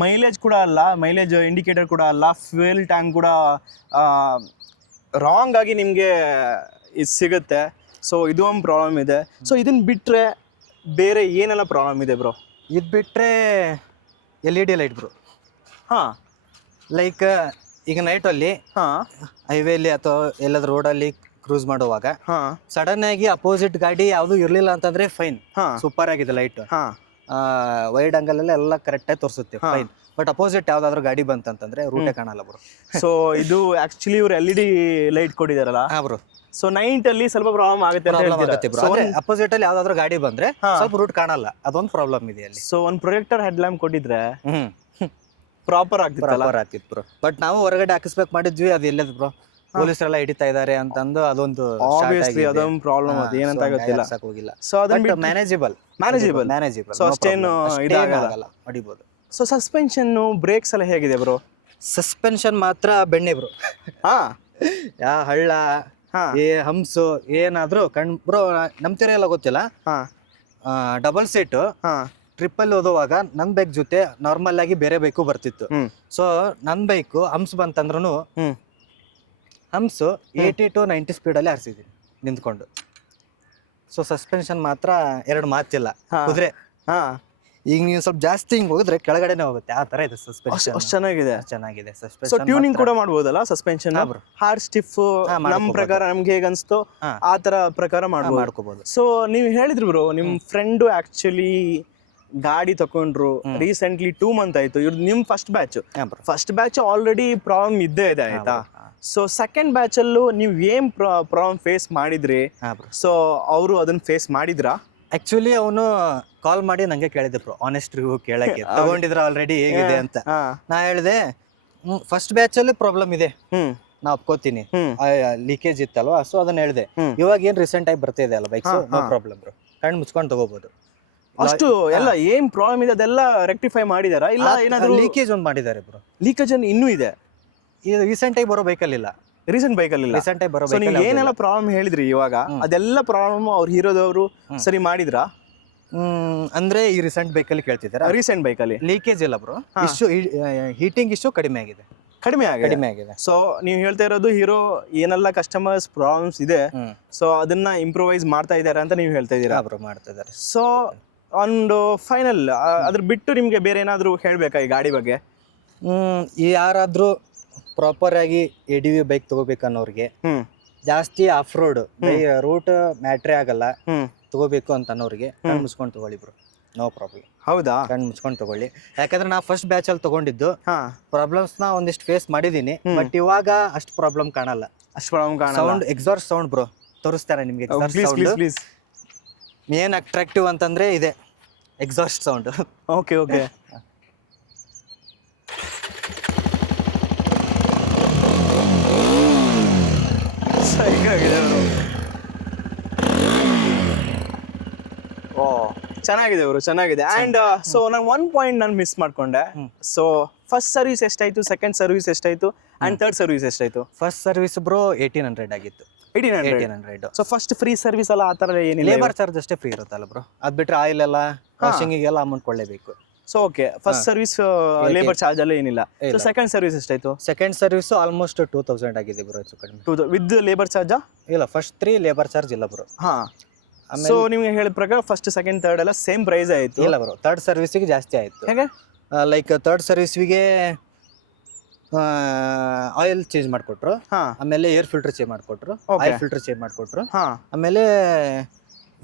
ಮೈಲೇಜ್ ಕೂಡ ಅಲ್ಲ, ಮೈಲೇಜ್ ಇಂಡಿಕೇಟರ್ ಕೂಡ ಅಲ್ಲ, ಫ್ಯೂಯಲ್ ಟ್ಯಾಂಕ್ ಕೂಡ ರಾಂಗ್ ಆಗಿ ನಿಮಗೆ ಇದು ಸಿಗುತ್ತೆ. ಸೊ ಇದು ಒಂದು ಪ್ರಾಬ್ಲಮ್ ಇದೆ. ಸೊ ಇದನ್ನ ಬಿಟ್ಟರೆ ಬೇರೆ ಏನೆಲ್ಲ ಪ್ರಾಬ್ಲಮ್ ಇದೆ ಬ್ರೋ? ಇದು ಬಿಟ್ಟರೆ LED ಲೈಟ್ ಬ್ರೋ. ಲೈಕ್ ಈಗ ನೈಟಲ್ಲಿ ಹೈವೇಲಿ ಅಥವಾ ಎಲ್ಲಾದ್ರೂ ರೋಡಲ್ಲಿ ಕ್ರೂಸ್ ಮಾಡುವಾಗ ಸಡನ್ ಆಗಿ ಅಪೋಸಿಟ್ ಗಾಡಿ ಯಾವುದು ಇರ್ಲಿಲ್ಲ ಅಂತಂದ್ರೆ ಫೈನ್, ಸೂಪರ್ ಆಗಿದೆ ಲೈಟ್, ವೈಡ್ ಆಂಗಲ್ ಎಲ್ಲ ಕರೆಕ್ಟ್ ಆಗಿ ತೋರಿಸುತ್ತೆ, ಫೈನ್. ಬಟ್ ಅಪೋಸಿಟ್ ಯಾವ್ದಾದ್ರು ಗಾಡಿ ಬಂತಂತಂದ್ರೆ ರೂಟೇ ಕಾಣಲ್ಲ ಬ್ರೋ. ಸೊ ಇದು ಆಕ್ಚುಲಿ ಇವ್ರು LED ಲೈಟ್ ಕೊಟ್ಟಿದಾರಲ್ಲ ಬ್ರೋ. ಸೊ ನೈಟ್ ಅಲ್ಲಿ ಸ್ವಲ್ಪ ಪ್ರಾಬ್ಲಮ್ ಆಗುತ್ತೆ ಅಪೋಸಿಟ್ ಅಲ್ಲಿ ಯಾವ್ದಾದ್ರು ಗಾಡಿ ಬಂದ್ರೆ ಸ್ವಲ್ಪ ರೂಟ್ ಕಾಣಲ್ಲ, ಅದೊಂದು ಪ್ರಾಬ್ಲಮ್ ಇದೆ ಅಲ್ಲಿ. ಸೊ ಒಂದು ಪ್ರೊಜೆಕ್ಟರ್ ಹೆಡ್ ಲ್ಯಾಂಪ್ ಕೊಟ್ಟಿದ್ರೆ ಪ್ರಾಪರ್ ಆಗ್ತಿತ್ತು ಬ್ರೋ. ಬಟ್ ನಾವು ಹೊರಗಡೆ ಹಾಕಿಸ್ಬೇಕು ಮಾಡಿದ್ವಿ, ಅದು ಎಲ್ಲದ ಬ್ರೋ, ಪೊಲೀಸರೆಲ್ಲ ಹಿಡಿತಾ ಇದಾರೆ ಅಂತಂದು ಅದೊಂದು ಅದೊಂದು ಪ್ರಾಬ್ಲಮ್, ಅದು ಏನಂತ ಗೊತ್ತಿಲ್ಲ. ಸೊ ಅದನ್ನ ಮ್ಯಾನೇಜಬಲ್. ಸೊ ಅಷ್ಟೇನು ಇದಾಗಲ್ಲ, ಹೊಡಿಬಹುದು. ಸೊ ಸಸ್ಪೆನ್ಷನ್ ಬ್ರೇಕ್ಸ್ ಎಲ್ಲ ಹೇಗಿದೆ ಬ್ರೋ? ಸಸ್ಪೆನ್ಷನ್ ಮಾತ್ರ ಬೆಣ್ಣೆ ಬ್ರೋ. ಹಳ್ಳ ಹಂಸು ಏನಾದ್ರು ಬ್ರೋ ನಂಬ್ತೀರ ಎಲ್ಲ ಗೊತ್ತಿಲ್ಲ. ಡಬಲ್ ಸೀಟ್ ಟ್ರಿಪ್ಪಲ್ಲಿ ಓದುವಾಗ ನನ್ನ ಬೈಕ್ ಜೊತೆ ನಾರ್ಮಲ್ ಆಗಿ ಬೇರೆ ಬೈಕು ಬರ್ತಿತ್ತು. ಸೊ ನನ್ನ ಬೈಕು ಹಂಸ್ ಬಂತಂದ್ರೂ ಹಂಸು 80 to 90 ಸ್ಪೀಡಲ್ಲಿ ಹಾರಿಸಿದ್ದೀನಿ ನಿಂತ್ಕೊಂಡು. ಸೊ ಸಸ್ಪೆನ್ಷನ್ ಮಾತ್ರ 2 ಮಾತಿಲ್ಲ, ಕುದುರೆ. ಈಗ ನೀವು ಸ್ವಲ್ಪ ಜಾಸ್ತಿ ಹಿಂಗ್ ಹೋಗಿದ್ರೆ ಕೆಳಗಡೆನೆ ಹೋಗುತ್ತೆ, ಆ ತರ ಇದೆ ಸಸ್ಪೆನ್ಷನ್. ಚೆನ್ನಾಗಿದೆ ಸಸ್ಪೆನ್ಷನ್. ಸೊ ಟ್ಯೂನಿಂಗ್ ಕೂಡ ಮಾಡಬಹುದಲ್ಲ ಸಸ್ಪೆನ್ಷನ್? ಹಾರ್ಡ್ ಸ್ಟಿಫ್ ನಮ್ಮ ಪ್ರಕಾರ ನಮ್ಗೆ ಹೇಗೆ ಅನ್ಸ್ತೋ ಆ ತರ ಪ್ರಕಾರ ಮಾಡ್ಕೋಬಹುದು. ಸೊ ನೀವು ಹೇಳಿದ್ರು ಬ್ರೋ, ನಿಮ್ ಫ್ರೆಂಡ್ ಆಕ್ಚುಲಿ ಗಾಡಿ ತಕೊಂಡ್ರು ರೀಸೆಂಟ್ಲಿ 2 ಮಂತ್ ಆಯ್ತು. ಇವ್ರು ನಿಮ್ ಫಸ್ಟ್ ಬ್ಯಾಚ್ ಆಲ್ರೆಡಿ ಪ್ರಾಬ್ಲಮ್ ಇದ್ದೇ ಇದೆ ಆಯ್ತಾ? ಸೊ ಸೆಕೆಂಡ್ ಬ್ಯಾಚ್ ಅಲ್ಲೂ ನೀವು ಏನ್ ಪ್ರಾಬ್ಲಮ್ ಫೇಸ್ ಮಾಡಿದ್ರಿ? ಸೊ ಅವರು ಅದನ್ನ ಫೇಸ್ ಮಾಡಿದ್ರಾ? ಆಕ್ಚುಲಿ ಅವನು ಕಾಲ್ ಮಾಡಿ ನಂಗೆ ಕೇಳಿದೆ ಬ್ರೋ, ಆನೆಸ್ಟ್ ರಿವ್ಯೂ ಕೇಳಕ್ಕೆ, ತಗೊಂಡಿದ್ರ ಆಲ್ರೆಡಿ ಹೇಗಿದೆ ಅಂತ. ನಾ ಹೇಳಿದೆ ಫಸ್ಟ್ ಬ್ಯಾಚ್ ಅಲ್ಲಿ ಪ್ರಾಬ್ಲಮ್ ಇದೆ, ನಾ ಒಪ್ಕೋತೀನಿ, ಲೀಕೇಜ್ ಇತ್ತಲ್ವಾ. ಸೊ ಅದನ್ನ ಹೇಳಿದೆ. ಇವಾಗ ಏನ್ ರೀಸೆಂಟ್ ಆಗಿ ಬರ್ತಿದೆ ಅಲ್ಲ ಬೈಕ್ಸ್, ನೋ ಪ್ರಾಬ್ಲಮ್ ಬ್ರೋ, ಕಣ್ಣು ಮುಚ್ಕೊಂಡು ತಗೋಬಹುದು. ಅಷ್ಟು ಎಲ್ಲ ಏನ್ ಪ್ರಾಬ್ಲಮ್ ಇದೆ ಅದೆಲ್ಲ ರೆಕ್ಟಿಫೈ ಮಾಡಿದಾರಾ? ಇಲ್ಲ ಏನಾದ್ರು ಲೀಕೇಜ್ ಒಂದು ಮಾಡಿದ್ದಾರೆ ಬ್ರೋ. ಲೀಕೇಜ್ ಇನ್ನೂ ಇದೆ? ಇದು ರೀಸೆಂಟ್ ಆಗಿ ಬರೋ ಬೈಕಲ್ಲಿ ಇಲ್ಲ. ರೀಸೆಂಟ್ ಬೈಕಲ್ಲಿ ರೀಸೆಂಟ್ ಆಗಿ ಬರೋ ಬೈಕ್. ನೀವು ಏನೆಲ್ಲ ಪ್ರಾಬ್ಲಮ್ ಹೇಳಿದ್ರಿ ಇವಾಗ, ಅದೆಲ್ಲ ಪ್ರಾಬ್ಲಮ್ ಅವ್ರು ಹೀರೋದವರು ಸರಿ ಮಾಡಿದ್ರಾ? ಅಂದ್ರೆ ಈ ರೀಸೆಂಟ್ ಬೈಕಲ್ಲಿ ಕೇಳ್ತಿದ್ದೀರಾ? ರೀಸೆಂಟ್ ಬೈಕಲ್ಲಿ ಲೀಕೇಜ್ ಇಲ್ಲ ಬ್ರೋ, ಇಶ್ಯೂ ಹೀಟಿಂಗ್ ಇಶ್ಯೂ ಕಡಿಮೆ ಆಗಿದೆ. ಕಡಿಮೆ ಆಗಿದೆ. ಸೊ ನೀವು ಹೇಳ್ತಾ ಇರೋದು ಹೀರೋ ಏನೆಲ್ಲ ಕಸ್ಟಮರ್ಸ್ ಪ್ರಾಬ್ಲಮ್ಸ್ ಇದೆ, ಸೊ ಅದನ್ನ ಇಂಪ್ರೂವೈಸ್ ಮಾಡ್ತಾ ಇದ್ದಾರೆ ಅಂತ ನೀವು ಹೇಳ್ತಾ ಇದ್ದೀರಾ. ಬ್ರೋ ಮಾಡ್ತಾ ಇದ್ದಾರೆ. ಸೊ ಒಂದು ಫೈನಲ್ ಅದ್ರ ಬಿಟ್ಟು ನಿಮ್ಗೆ ಬೇರೆ ಏನಾದ್ರು ಹೇಳ್ಬೇಕಾ ಈ ಗಾಡಿ ಬಗ್ಗೆ? ಯಾರಾದ್ರೂ ಪ್ರಾಪರ್ ಆಗಿ ADV ಬೈಕ್ ತಗೋಬೇಕನ್ನೋರ್ಗೆ, ಜಾಸ್ತಿ ಆಫ್ ರೋಡ್ ರೂಟ್ ಮ್ಯಾಟ್ರೇ ಆಗಲ್ಲ ತಗೋಬೇಕು ಅಂತ ಅನ್ನೋರಿಗೆ ಕಣ್ ಮುಚ್ಕೊಂಡು ತಗೊಳ್ಳಿ ಬ್ರೋ, ನೋ ಪ್ರಾಬ್ಲಮ್. ಹೌದಾ? ಕಣ್ ಮುಚ್ಕೊಂಡು ತಗೊಳ್ಳಿ. ಯಾಕಂದ್ರೆ ನಾ ಫಸ್ಟ್ ಬ್ಯಾಚ್ ಅಲ್ಲಿ ತಗೊಂಡಿದ್ದು ಪ್ರಾಬ್ಲಮ್ಸ್ ನ ಒಂದಿಷ್ಟು ಫೇಸ್ ಮಾಡಿದೀನಿ, ಬಟ್ ಇವಾಗ ಅಷ್ಟು ಪ್ರಾಬ್ಲಮ್ ಕಾಣಲ್ಲ. ಸೌಂಡ್ ಎಕ್ಸಾಸ್ಟ್ ಸೌಂಡ್ ಬ್ರೋ ತೋರಿಸ್ತಾರೆ ನಿಮ್ಗೆ. ಮೇನ್ ಅಟ್ರಾಕ್ಟಿವ್ ಅಂತಂದ್ರೆ ಇದೆ ಎಕ್ಸಾಸ್ಟ್ ಸೌಂಡ್. Okay okay. ಚೆನ್ನಾಗಿದೆ ಅವರು, ಚೆನ್ನಾಗಿದೆ. ಅಂಡ್ ಸೊ ನಾನು ಒನ್ ಪಾಯಿಂಟ್ ನಾನು ಮಿಸ್ ಮಾಡ್ಕೊಂಡೆ. ಸೊ ಫಸ್ಟ್ ಸರ್ವಿಸ್ ಎಷ್ಟಾಯ್ತು, ಸೆಕೆಂಡ್ ಸರ್ವಿಸ್ ಎಷ್ಟಾಯ್ತು, ಅಂಡ್ ಥರ್ಡ್ ಸರ್ವಿಸ್ ಎಷ್ಟಾಯ್ತು? ಫಸ್ಟ್ ಸರ್ವಿಸ್ ಬ್ರೋ 1800 ಆಗಿತ್ತು. 1800. ಸೊ ಫಸ್ಟ್ ಫ್ರೀ ಸರ್ವಿಸ್ ಅಲ್ಲ, ಆ ಥರ ಏನಿಲ್ಲ, ಲೇಬರ್ ಚಾರ್ಜ್ ಅಷ್ಟೇ ಫ್ರೀ ಇರುತ್ತಲ್ಲ ಬ್ರೋ. ಅದ್ ಬಿಟ್ರೆ ಆಯಿಲ್ ಎಲ್ಲ ವಾಷಿಂಗಿಗೆಲ್ಲ ಅಮೌಂಟ್ ಕೊಡಲೇಬೇಕು. So okay, first service labour charge ಎಲ್ಲ ಏನಿಲ್ಲ. ಸೊ ಸೆಕೆಂಡ್ ಸರ್ವಿಸ್ ಎಷ್ಟಾಯ್ತು? ಸೆಕೆಂಡ್ ಸರ್ವಿಸ್ ಆಲ್ಮೋಸ್ಟ್ 2000 ಆಗಿದೆ ಬ್ರೋ, ಹೆಚ್ಚು ಕಡಿಮೆ. ವಿತ್ ಲೇಬರ್ ಚಾರ್ಜಾ? ಇಲ್ಲ, ಫಸ್ಟ್ 3 ಲೇಬರ್ ಚಾರ್ಜ್ ಇಲ್ಲ ಬ್ರೋ. ಹಾ. ಸೊ ನಿಮ್ಗೆ ಹೇಳಿದ ಪ್ರಕಾರ ಫಸ್ಟ್ ಸೆಕೆಂಡ್ ಥರ್ಡ್ ಎಲ್ಲ ಸೇಮ್ ಪ್ರೈಸ್ ಆಯ್ತು? ಇಲ್ಲ ಬ್ರೋ, ಥರ್ಡ್ ಸರ್ವಿಸ್ಗೆ ಜಾಸ್ತಿ ಆಯ್ತು. ಹೇಗೆ? ಲೈಕ್ ಥರ್ಡ್ ಸರ್ವಿಸ್ಗೆ ಆಯಿಲ್ ಚೇಂಜ್ ಮಾಡಿಕೊಟ್ರು, ಆಮೇಲೆ ಏರ್ ಫಿಲ್ಟರ್ ಚೇಂಜ್ ಮಾಡಿಕೊಟ್ರು, ಆಯಿಲ್ ಫಿಲ್ಟರ್ ಚೇಂಜ್ ಮಾಡಿಕೊಟ್ರು, ಆಮೇಲೆ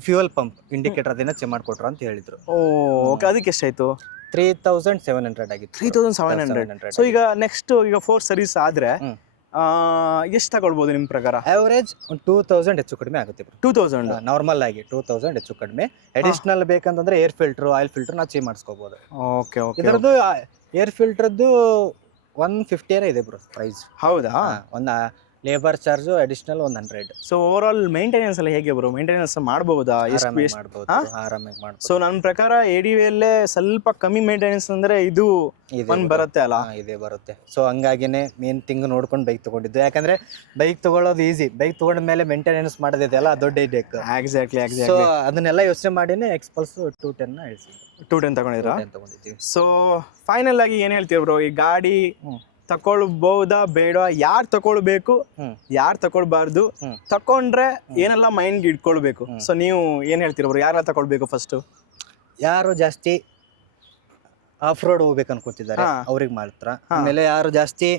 ಫ್ಯೂಯಲ್ ಪಂಪ್ ಇಂಡಿಕೇಟರ್ ಅದನ್ನ ಚೇಂಜ್ ಮಾಡಿಕೊಟ್ರು ಅಂತ ಹೇಳಿದ್ರು. ಓಕೆ, ಅದಕ್ಕೆ ಎಷ್ಟಾಯ್ತು? 3700 ಆಗಿತ್ತು. 3700. ಸೊ ಈಗ ನೆಕ್ಸ್ಟ್ ಈಗ 4 ಸರ್ವಿಸ್ ಆದ್ರೆ ಎಷ್ಟು ತಗೊಳ್ಬೋದು ನಿಮ್ಮ ಪ್ರಕಾರ? ಅವರೇಜ್ 2000 ಹೆಚ್ಚು ಕಡಿಮೆ ಆಗುತ್ತೆ. 2000 ನಾರ್ಮಲ್ ಆಗಿ 2000 ಹೆಚ್ಚು ಕಡಿಮೆ. ಅಡಿಷನಲ್ ಬೇಕಂತಂದ್ರೆ ಏರ್ ಫಿಲ್ಟರ್, ಆಯಿಲ್ ಫಿಲ್ಟರ್ ನಾವು ಚೇಂಜ್ ಮಾಡಿಸ್ಕೋಬಹುದು. Okay okay. ಇದರದ್ದು ಏರ್ ಫಿಲ್ಟರ್ದು 150 ಇದೆ ಬ್ರೋ ಪ್ರೈಸ್. ಹೌದಾ? ಒಂದು labour charge additional 100. So over all maintenance ಎಲ್ಲ ಹೇಗೆ ಬ್ರೋ? ಮೇಂಟೆನೆನ್ಸ್ ಮಾಡಬಹುದಾ? ಆರಾಮಾಗಿ ಮಾಡಬಹುದು. ಸೊ ನನ್ನ ಪ್ರಕಾರ ADV ಅಲ್ಲೇ ಸ್ವಲ್ಪ ಕಮ್ಮಿ ಮೇಂಟೆನೆನ್ಸ್ ಅಂದ್ರೆ ಇದು ಒಂದು ಬರುತ್ತೆ ಅಲ್ಲ? ಇದೆ ಬರುತ್ತೆ. ಸೊ ಹಂಗಾಗಿನೇ ಮೇನ್ ಥಿಂಗ್ ನೋಡ್ಕೊಂಡು ಬೈಕ್ ತಗೊಂಡಿದ್ದು. ಯಾಕಂದ್ರೆ ಬೈಕ್ ತಗೊಳ್ಳೋದು ಈಸಿ, ಬೈಕ್ ತಗೊಂಡ ಮೇಲೆ ಮೇಂಟೆನೆನ್ಸ್ ಮಾಡೋದಿದೆಯಲ್ಲ ದೊಡ್ಡ ಹೆಡ್ಡೇಕ್. ಎಕ್ಸಾಕ್ಟ್ಲಿ. ಸೊ ಅದನ್ನೆಲ್ಲ ಯೋಚನೆ ಮಾಡಿನೇ ಎಕ್ಸ್ಪಲ್ಸ್ 210 ಇಳಿಸಿ 210 ತಗೊಂಡಿದ್ದೀವಿ. ಸೊ ಫೈನಲ್ ಆಗಿ ಏನ್ ಹೇಳ್ತೀವಿ ಬ್ರೋ, ಈ ಗಾಡಿ ತಕೊಳ್ಬಹುದಾ ಬೇಡ, ಯಾರು ತಕೊಳ್ಬೇಕು, ಯಾರು ತಕೊಳ್ಬಾರ್ದು, ತಕೊಂಡ್ರೆ ಏನೆಲ್ಲ ಮೈಂಡ್ ಇಟ್ಕೊಳ್ಬೇಕು? ಸೊ ನೀವು ಏನ್ ಹೇಳ್ತೀರ ಬ್ರೋ, ಯಾರೆಲ್ಲ ತಕೊಳ್ಬೇಕು? ಫಸ್ಟ್ ಯಾರು ಜಾಸ್ತಿ ಆಫ್ ರೋಡ್ ಹೋಗ್ಬೇಕು ಅನ್ಕೋತಿದ್ದಾರೆ ಅವ್ರಿಗೆ ಮಾತ್ರ. ಆಮೇಲೆ ಯಾರು ಜಾಸ್ತಿ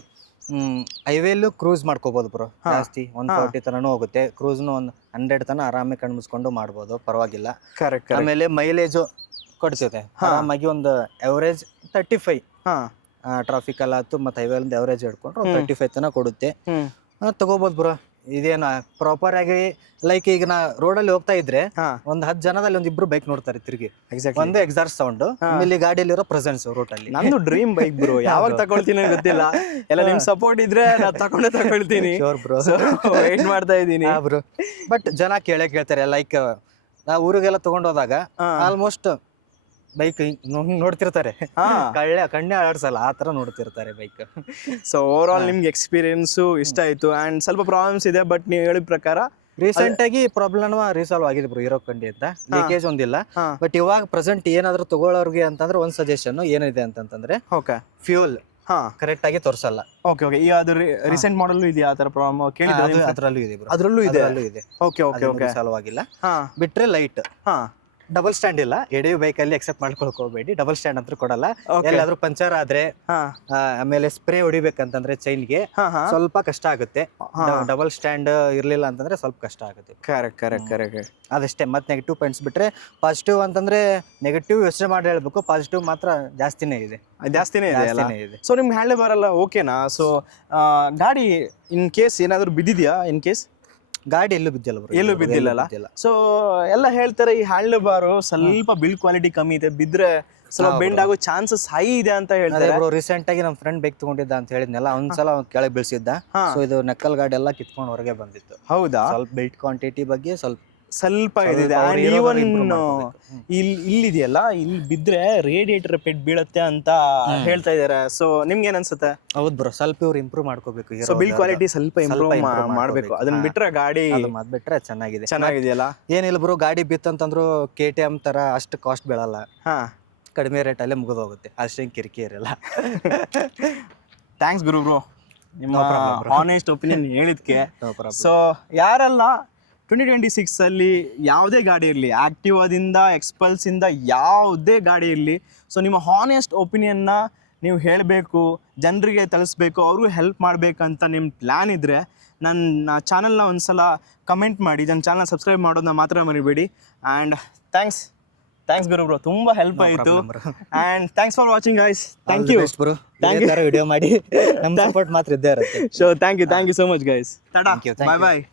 ಹೈವೇಲು ಕ್ರೂಸ್ ಮಾಡ್ಕೋಬಹುದು ಬ್ರೋ, ಜಾಸ್ತಿ 140 ತನೂ ಹೋಗುತ್ತೆ. ಕ್ರೂಸ್ನು 100 ತನ ಆರಾಮಾಗಿ ಕಣ್ಮುಸ್ಕೊಂಡು ಮಾಡ್ಬೋದು, ಪರವಾಗಿಲ್ಲ. ಕರೆಕ್ಟ್. ಆಮೇಲೆ ಮೈಲೇಜು ಕೊಡ್ತೈತೆ ಆರಾಮಾಗಿ. ಒಂದು ಅವರೇಜ್ 35 ಟ್ರಾಫಿಕ್ ಎಲ್ಲ ಆಯ್ತು ಮತ್ತೆ ಹೈವೇ ಒಂದು ಅವರೇಜ್ ಹಿಡ್ಕೊಂಡ್ರೆ 35 ತನ ಕೊಡುತ್ತೆ, ತಗೋಬಹುದು ಬ್ರೋ. ಇದೇನ ಪ್ರಾಪರ್ ಆಗಿ ಲೈಕ್ ಈಗ ನಾ ರೋಡಲ್ಲಿ ಹೋಗ್ತಾ ಇದ್ರೆ ಒಂದ್ 10 ಜನದಲ್ಲಿ ಒಂದ್ ಇಬ್ರು ಬೈಕ್ ನೋಡ್ತಾರೆ ತಿರುಗಿ. ಒಂದು ಎಕ್ಸಾಸ್ಟ್ ಸೌಂಡ್, ಆಮೇಲೆ ಗಾಡಿಯಲ್ಲಿರೋ ಪ್ರೆಸೆನ್ಸ್ ರೋಡ್ ಅಲ್ಲಿ. ನಂದು ಡ್ರೀಮ್ ಬೈಕ್ ಬ್ರೋ, ಯಾವಾಗ ತಗೊಳ್ತೀನಿ ಗೊತ್ತಿಲ್ಲ. ಎಲ್ಲ ನಿಮ್ ಸಪೋರ್ಟ್ ಇದ್ರೆ ನಾ ತಗೊಳ್ತೀನಿ ಬ್ರೋ. ವೇಟ್ ಮಾಡ್ತಾ ಇದ್ದೀನಿ ಬ್ರೋ. ಬಟ್ ಜನ ಕೇಳ್ತಾರೆ, ಲೈಕ್ ನಾ ಊರಿಗೆಲ್ಲ ತಗೊಂಡೋದಾಗ ಆಲ್ಮೋಸ್ಟ್ ಬೈಕ್ ನೋಡ್ತಿರ್ತಾರೆ, ಕಣ್ಣೆ ಆಡ್ಸಲ್ಲ ಆ ತರ ನೋಡ್ತಿರ್ತಾರೆ ಬೈಕ್. ಸೊ ಓವರ್ ಆಲ್ ನಿಮ್ಗೆ ಎಕ್ಸ್ಪೀರಿಯನ್ಸು ಇಷ್ಟ ಆಯ್ತು. ಅಂಡ್ ಸ್ವಲ್ಪ ಪ್ರಾಬ್ಲಮ್ಸ್ ಇದೆ, ಬಟ್ ನೀವು ಹೇಳಿದ ಪ್ರಕಾರ ರೀಸೆಂಟ್ ಆಗಿ ಪ್ರಾಬ್ಲಮ್ ರೀಸಾಲ್ವ್ ಆಗಿದೆ ಬ್ರೋ. ಹೀರೋ ಕಂಡಿ ಅಂತ ಲೀಕೇಜ್ ಒಂದಿಲ್ಲ. ಬಟ್ ಇವಾಗ ಪ್ರೆಸೆಂಟ್ ಏನಾದ್ರು ತಗೊಳ್ಳೋರ್ಗೆ ಅಂತಂದ್ರೆ ಒಂದ್ ಸಜೆಷನ್ ಏನಿದೆ ಅಂತಂದ್ರೆ, ಫ್ಯೂಲ್ ಕರೆಕ್ಟ್ ಆಗಿ ತೋರ್ಸಲ್ಲ. Okay okay. ಈ ಅದು ರೀಸೆಂಟ್ ಮಾಡೆಲ್ ಇದೆಯಾ ಆ ತರ ಪ್ರಾಬ್ಲಮ್? ಕೇಳಿದ್ರೆ ಅದರಲ್ಲೂ ಇದೆ ಬ್ರೋ, ಅದರಲ್ಲೂ ಇದೆ. Okay okay okay. ಸಾಲ್ವ್ ಆಗಿಲ್ಲ. ಬಿಟ್ರೆ ಲೈಟ್ ಡಬಲ್ ಸ್ಟ್ಯಾಂಡ್ ಇಲ್ಲ. ADV ಬೈಕ್ ಅಲ್ಲಿ ಎಕ್ಸೆಪ್ಟ್ ಮಾಡ್ಕೊಳ್ಕೋಬೇಡಿ, ಡಬಲ್ ಸ್ಟ್ಯಾಂಡ್ ಅಂತ ಕೊಡಲ್ಲ. ಎಲ್ಲಾದ್ರೂ ಪಂಚರ್ ಆದ್ರೆ ಆಮೇಲೆ ಸ್ಪ್ರೇ ಹೊಡಿಬೇಕಂತಂದ್ರೆ ಚೈನ್ಗೆ ಸ್ವಲ್ಪ ಕಷ್ಟ ಆಗುತ್ತೆ. ಡಬಲ್ ಸ್ಟ್ಯಾಂಡ್ ಇರ್ಲಿಲ್ಲ ಅಂತಂದ್ರೆ ಸ್ವಲ್ಪ ಕಷ್ಟ ಆಗುತ್ತೆ. ಕರೆಕ್ಟ್. ಅದಷ್ಟೇ. ಮತ್ತೆ ನೆಗೆಟಿವ್ ಪಾಯಿಂಟ್ಸ್ ಬಿಟ್ರೆ ಪಾಸಿಟಿವ್ ಅಂತಂದ್ರೆ ನೆಗೆಟಿವ್ ಯೋಚನೆ ಮಾಡಿ ಹೇಳ್ಬೇಕು, ಪಾಸಿಟಿವ್ ಮಾತ್ರ ಜಾಸ್ತಿನೇ ಇದೆ. ಸೊ ನಿಮ್ಗೆ ಹ್ಯಾಂಡಲ್ ಬರಲ್ಲ ಓಕೆನಾ? ಸೊ ಗಾಡಿ ಇನ್ ಕೇಸ್ ಏನಾದ್ರು ಬಿದ್ದಿದ್ಯಾ? ಇನ್ ಕೇಸ್ ಗಾಡಿ ಎಲ್ಲೂ ಬಿದ್ದಿಲ್ಲ ಬ್ರೋ, ಎಲ್ಲೂ ಬಿದ್ದಿಲ್ಲ. ಸೊ ಎಲ್ಲ ಹೇಳ್ತಾರೆ ಈ ಹ್ಯಾಂಡಲ್ ಬಾರು ಸ್ವಲ್ಪ ಬಿಲ್ಡ್ ಕ್ವಾಲಿಟಿ ಕಮ್ಮಿ ಇದೆ, ಬಿದ್ರೆ ಸ್ವಲ್ಪ ಬೆಂಡ್ ಆಗೋ ಚಾನ್ಸಸ್ ಹೈ ಇದೆ ಅಂತ ಹೇಳ್ತಾರೆ ಬ್ರೋ. ರೀಸೆಂಟ್ ಆಗಿ ನಮ್ಮ ಫ್ರೆಂಡ್ ಬೈಕ್ ತಗೊಂಡಿದ್ದ ಅಂತ ಹೇಳಿದ್ನಲ್ಲ, ಒಂದ್ಸಲ ಕೆಳಗೆ ಬೀಳ್ಸಿದ್ದ. ಸೊ ಇದು ನಕ್ಕಲ್ ಗಾಡಿ ಎಲ್ಲ ಕಿತ್ಕೊಂಡು ಹೊರಗೆ ಬಂದಿತ್ತು. ಹೌದಾ? ಸ್ವಲ್ಪ ಬಿಲ್ಡ್ ಕ್ವಾಂಟಿಟಿ ಬಗ್ಗೆ ಸ್ವಲ್ಪ ಸ್ವಲ್ಪ ಇದಿದೆ ಅವ್ರು ಆ್ಯಂಡ್ ಇರೋದನ್ನ ಈವನ್ improve ಮಾಡ್ಕೋಬೇಕು. ಇಲ್ಲಿದೆಯಲ್ಲ ಇಲ್ಲಿ ಬಿದ್ದರೆ ರೇಡಿಯೇಟರ್ ಪೆಟ್ ಬೀಳುತ್ತೆ ಅಂತ ಹೇಳ್ತಾ ಇದ್ದಾರೆ. ಸೊ ನಿಮ್ಗೆ ಏನು ಅನ್ಸುತ್ತೆ? ಹೌದು ಬ್ರೋ, ಸ್ವಲ್ಪ ಇವ್ರು ಇಂಪ್ರೂವ್ ಮಾಡ್ಕೋಬೇಕು. ಸೊ ಬಿಲ್ ಕ್ವಾಲಿಟಿ ಸ್ವಲ್ಪ ಇಂಪ್ರೂವ್ ಮಾಡಬೇಕು. ಅದನ್ನ ಬಿಟ್ರೆ ಗಾಡಿ ಅದು ಬಿಟ್ರೆ ಚೆನ್ನಾಗಿದೆ. ಚೆನ್ನಾಗಿದೆಯಲ್ಲ. ಏನಿಲ್ಲ ಬ್ರೋ, ಗಾಡಿ ಬಿತ್ತಂತಂದ್ರು KTM ತರ ಅಷ್ಟು ಕಾಸ್ಟ್ ಬೀಳಲ್ಲ, ಹಾಂ, ಕಡಿಮೆ ರೇಟಲ್ಲೇ ಮುಗಿದು ಹೋಗುತ್ತೆ, ಅಷ್ಟೇನು ಕಿರಿಕಿ ಇರಲ್ಲ. ಥ್ಯಾಂಕ್ಸ್ ಗುರು ಬ್ರೋ, ನಿಮ್ಮ ಆನೆಸ್ಟ್ ಒಪಿನಿಯನ್ ಹೇಳಿದ್ಕೆ. No problem. ಸೊ ಯಾರೆಲ್ಲ 2026 ಅಲ್ಲಿ ಯಾವುದೇ ಗಾಡಿ ಇರಲಿ, ಆ್ಯಕ್ಟಿವಾದಿಂದ ಎಕ್ಸ್ಪಲ್ಸಿಂದ ಯಾವುದೇ ಗಾಡಿ ಇರಲಿ, ಸೊ ನಿಮ್ಮ ಹಾನೆಸ್ಟ್ ಒಪಿನಿಯನ್ನ ನೀವು ಹೇಳಬೇಕು, ಜನರಿಗೆ ತಿಳಿಸ್ಬೇಕು, ಅವ್ರಿಗೂ ಹೆಲ್ಪ್ ಮಾಡಬೇಕಂತ ನಿಮ್ಮ ಪ್ಲ್ಯಾನ್ ಇದ್ದರೆ ನನ್ನ ಚಾನಲ್ನ ಒಂದು ಸಲ ಕಮೆಂಟ್ ಮಾಡಿ, ನನ್ನ ಚಾನಲ್ ಸಬ್ಸ್ಕ್ರೈಬ್ ಮಾಡೋದನ್ನ ಮಾತ್ರ ಮರಿಬೇಡಿ. ಆ್ಯಂಡ್ ಥ್ಯಾಂಕ್ಸ್ ಗುರು ಬ್ರೋ, ತುಂಬ ಹೆಲ್ಪ್ ಆಯಿತು. And thanks for watching guys. Thank you bro, video ಮಾಡಿ ನಮ್ಮ ಸಪೋರ್ಟ್ ಮಾತ್ರ ಇದ್ದೇ ಇರುತ್ತೆ. So thank you so much guys. Tata, bye bye.